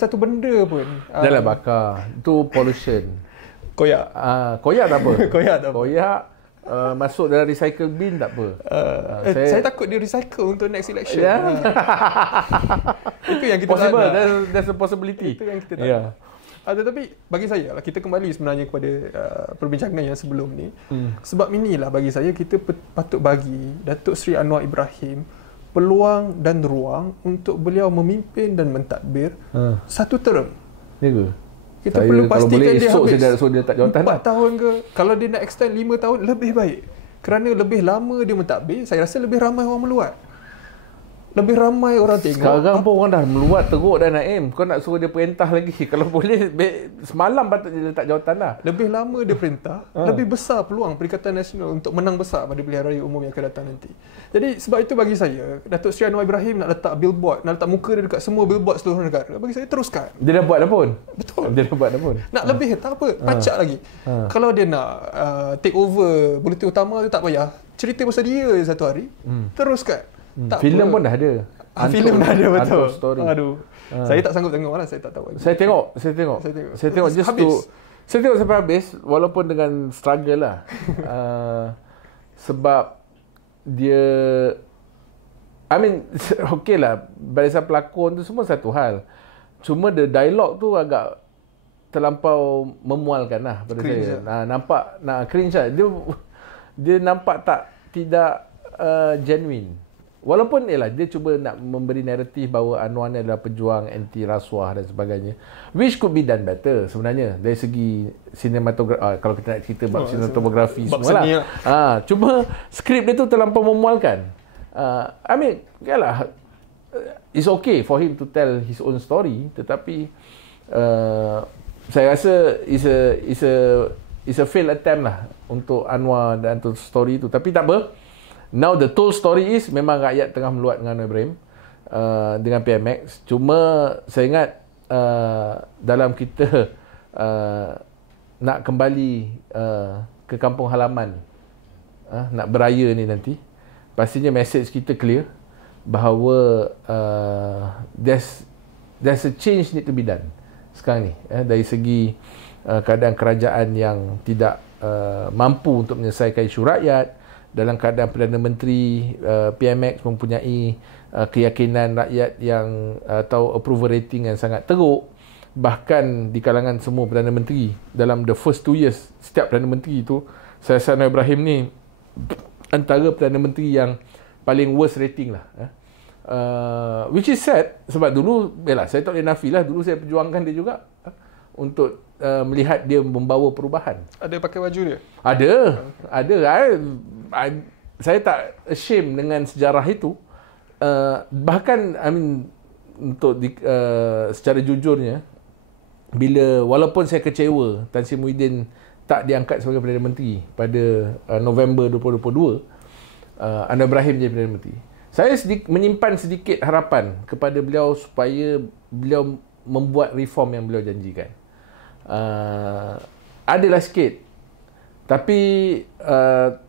satu benda pun. Dah lah bakar. Itu pollution. Koyak. Koyak tak apa. Koyak tak apa. Koyak masuk dalam recycle bin tak apa. Saya takut dia recycle untuk next election. Itu yang kita possible. tak nak. There's a possibility. Itu yang kita tak nak. Tetapi bagi saya lah, kita kembali sebenarnya kepada perbincangan yang sebelum ni. Sebab inilah bagi saya kita patut bagi Datuk Seri Anwar Ibrahim peluang dan ruang untuk beliau memimpin dan mentadbir satu term. Ya ke? Kita perlu pastikan dia habis. Saya dah dia tak jawatan 4 tahun ke? Kalau dia nak extend 5 tahun, lebih baik. Kerana lebih lama dia mentadbir, saya rasa lebih ramai orang meluat. Lebih ramai orang tengok. Sekarang pun orang dah meluat teruk dah Naim. Kau nak suruh dia perintah lagi. Kalau boleh, semalam patut dia letak jawatan dah. Lebih lama dia perintah, lebih besar peluang Perikatan Nasional untuk menang besar pada pilihan raya umum yang akan datang nanti. Jadi sebab itu bagi saya, Datuk Seri Anwar Ibrahim nak letak billboard, nak letak muka dia dekat semua billboard seluruh negara. Bagi saya teruskan. Dia dah buat dah pun. Betul. Dia dah buat dah pun. Nak lebih tak apa, pacak lagi. Kalau dia nak take over Buletin Utama tu tak payah. Cerita pasal dia je satu hari. Teruskan. Filem pun dah ada. Filem dah ada, betul. Story. Aduh. Saya tak sanggup tengok lah, saya tak tahu. Saya tengok just habis. Saya tengok sampai habis walaupun dengan struggle lah. Sebab dia okey lah, barisan pelakon tu semua satu hal. Cuma the dialog tu agak terlampau memualkan lah pada cringe saya. Nampak cringe lah. Dia nampak tidak genuine. Walaupun dia cuba nak memberi naratif bahawa Anwar ni adalah pejuang anti rasuah dan sebagainya, which could be done better sebenarnya dari segi sinematografi. Kalau kita nak cerita bab sinematografi semua lah. Cuma skrip dia tu terlampau memualkan. It's okay for him to tell his own story, tetapi saya rasa it's a failed attempt lah untuk Anwar dan untuk story tu. Tapi tak apa. Now the told story is memang rakyat tengah meluat dengan Anwar Ibrahim dengan PMX. Cuma saya ingat dalam kita nak kembali ke kampung halaman, nak beraya ni nanti, pastinya message kita clear bahawa there's a change need to be done sekarang ni, dari segi keadaan kerajaan yang tidak mampu untuk menyelesaikan isu rakyat. Dalam keadaan Perdana Menteri PMX mempunyai keyakinan rakyat yang atau approval rating yang sangat teruk. Bahkan di kalangan semua Perdana Menteri dalam the first 2 years, setiap Perdana Menteri itu, saya rasa Anwar Ibrahim ni antara Perdana Menteri yang paling worst rating lah. Which is sad, sebab dulu saya tak boleh nafi lah, dulu saya perjuangkan dia juga untuk melihat dia membawa perubahan. Ada pakai baju dia? Ada. Saya tak ashamed dengan sejarah itu. Bahkan untuk secara jujurnya, walaupun saya kecewa Tan Sri Muhyiddin tak diangkat sebagai Perdana Menteri pada November 2022, Anwar Ibrahim jadi Perdana Menteri, saya menyimpan sedikit harapan kepada beliau supaya beliau membuat reform yang beliau janjikan. Adalah sikit, tapi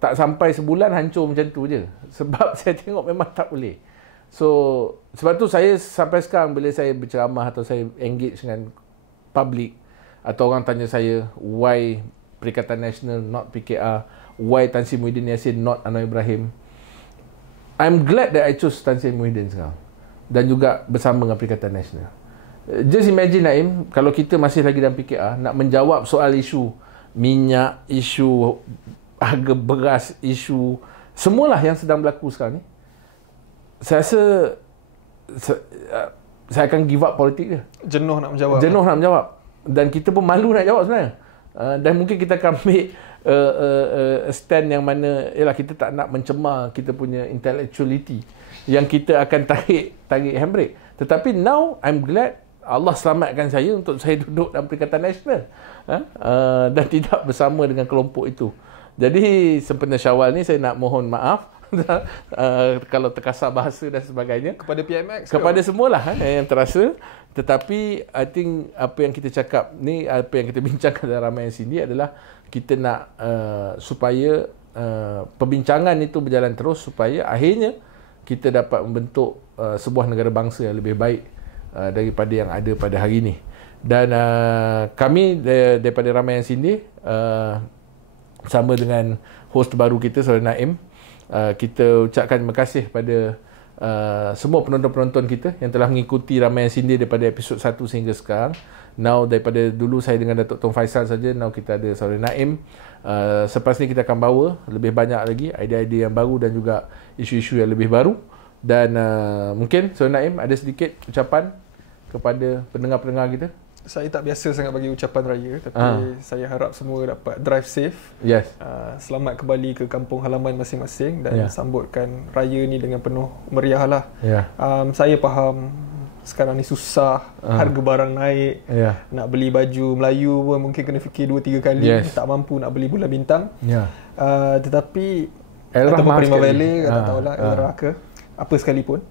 tak sampai sebulan hancur macam tu je. Sebab saya tengok memang tak boleh. So sebab tu saya sampai sekarang bila saya berceramah atau saya engage dengan public, atau orang tanya saya why Perikatan Nasional not PKR, why Tan Sri Muhyiddin Yassin not Anwar Ibrahim, I'm glad that I choose Tan Sri Muhyiddin sekarang dan juga bersama dengan Perikatan Nasional. Just imagine Naim, kalau kita masih lagi dalam PKR nak menjawab soal isu minyak, isu harga beras, isu semualah yang sedang berlaku sekarang ni, saya rasa saya akan give up politik dia. Jenuh nak menjawab. Dan kita pun malu nak jawab sebenarnya. Dan mungkin kita akan ambil stand yang mana kita tak nak mencemar kita punya intellectuality, yang kita akan tarik handbrake. Tetapi now I'm glad Allah selamatkan saya untuk saya duduk dalam Perikatan Nasional, dan tidak bersama dengan kelompok itu. Jadi sempena Syawal ni saya nak mohon maaf kalau terkasar bahasa dan sebagainya Kepada PMX kepada semualah yang terasa. Tetapi I think apa yang kita cakap ni, apa yang kita bincangkan dalam Ramayana Cindy adalah kita nak supaya perbincangan itu berjalan terus, supaya akhirnya kita dapat membentuk sebuah negara bangsa yang lebih baik daripada yang ada pada hari ini. Dan kami daripada Ramayana Cindy, bersama dengan host baru kita, Saudara Naim, kita ucapkan terima kasih pada semua penonton-penonton kita yang telah mengikuti Ramayana Cindy daripada episod 1 sehingga sekarang. Now daripada dulu saya dengan Datuk Tun Faisal saja, now kita ada Saudara Naim. Selepas ni kita akan bawa lebih banyak lagi idea-idea yang baru dan juga isu-isu yang lebih baru. Dan mungkin Saudara Naim ada sedikit ucapan kepada pendengar-pendengar kita. Saya tak biasa sangat bagi ucapan raya, tapi saya harap semua dapat drive safe. Yes. Selamat kembali ke kampung halaman masing-masing dan sambutkan raya ni dengan penuh meriah lah. Saya faham sekarang ni susah, harga barang naik, nak beli baju Melayu pun mungkin kena fikir 2-3 kali, tak mampu nak beli bulan bintang. Tetapi ataupun Primavera, tak tahulah Elra ke apa sekalipun,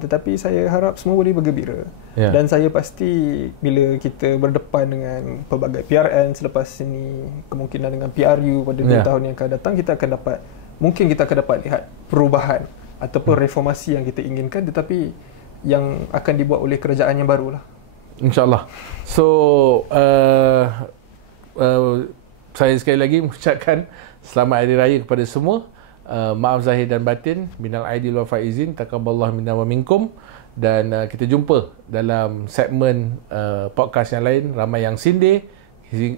tetapi saya harap semua boleh bergembira. Dan saya pasti bila kita berdepan dengan pelbagai PRN selepas ini, kemungkinan dengan PRU pada 2 tahun yang akan datang, mungkin kita akan dapat lihat perubahan ataupun reformasi yang kita inginkan, tetapi yang akan dibuat oleh kerajaan yang baru lah, InsyaAllah. So saya sekali lagi mengucapkan selamat Hari Raya kepada semua. Maaf zahir dan batin, minal aidin wal faizin, taqabbalallahu minna wa minkum. Dan kita jumpa dalam segmen podcast yang lain, Ramayana Cindy.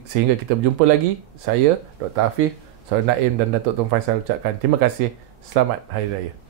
Sehingga kita berjumpa lagi, saya Dr. Hafif, Saudara Naim dan Datuk Tun Faisal ucapkan terima kasih. Selamat Hari Raya.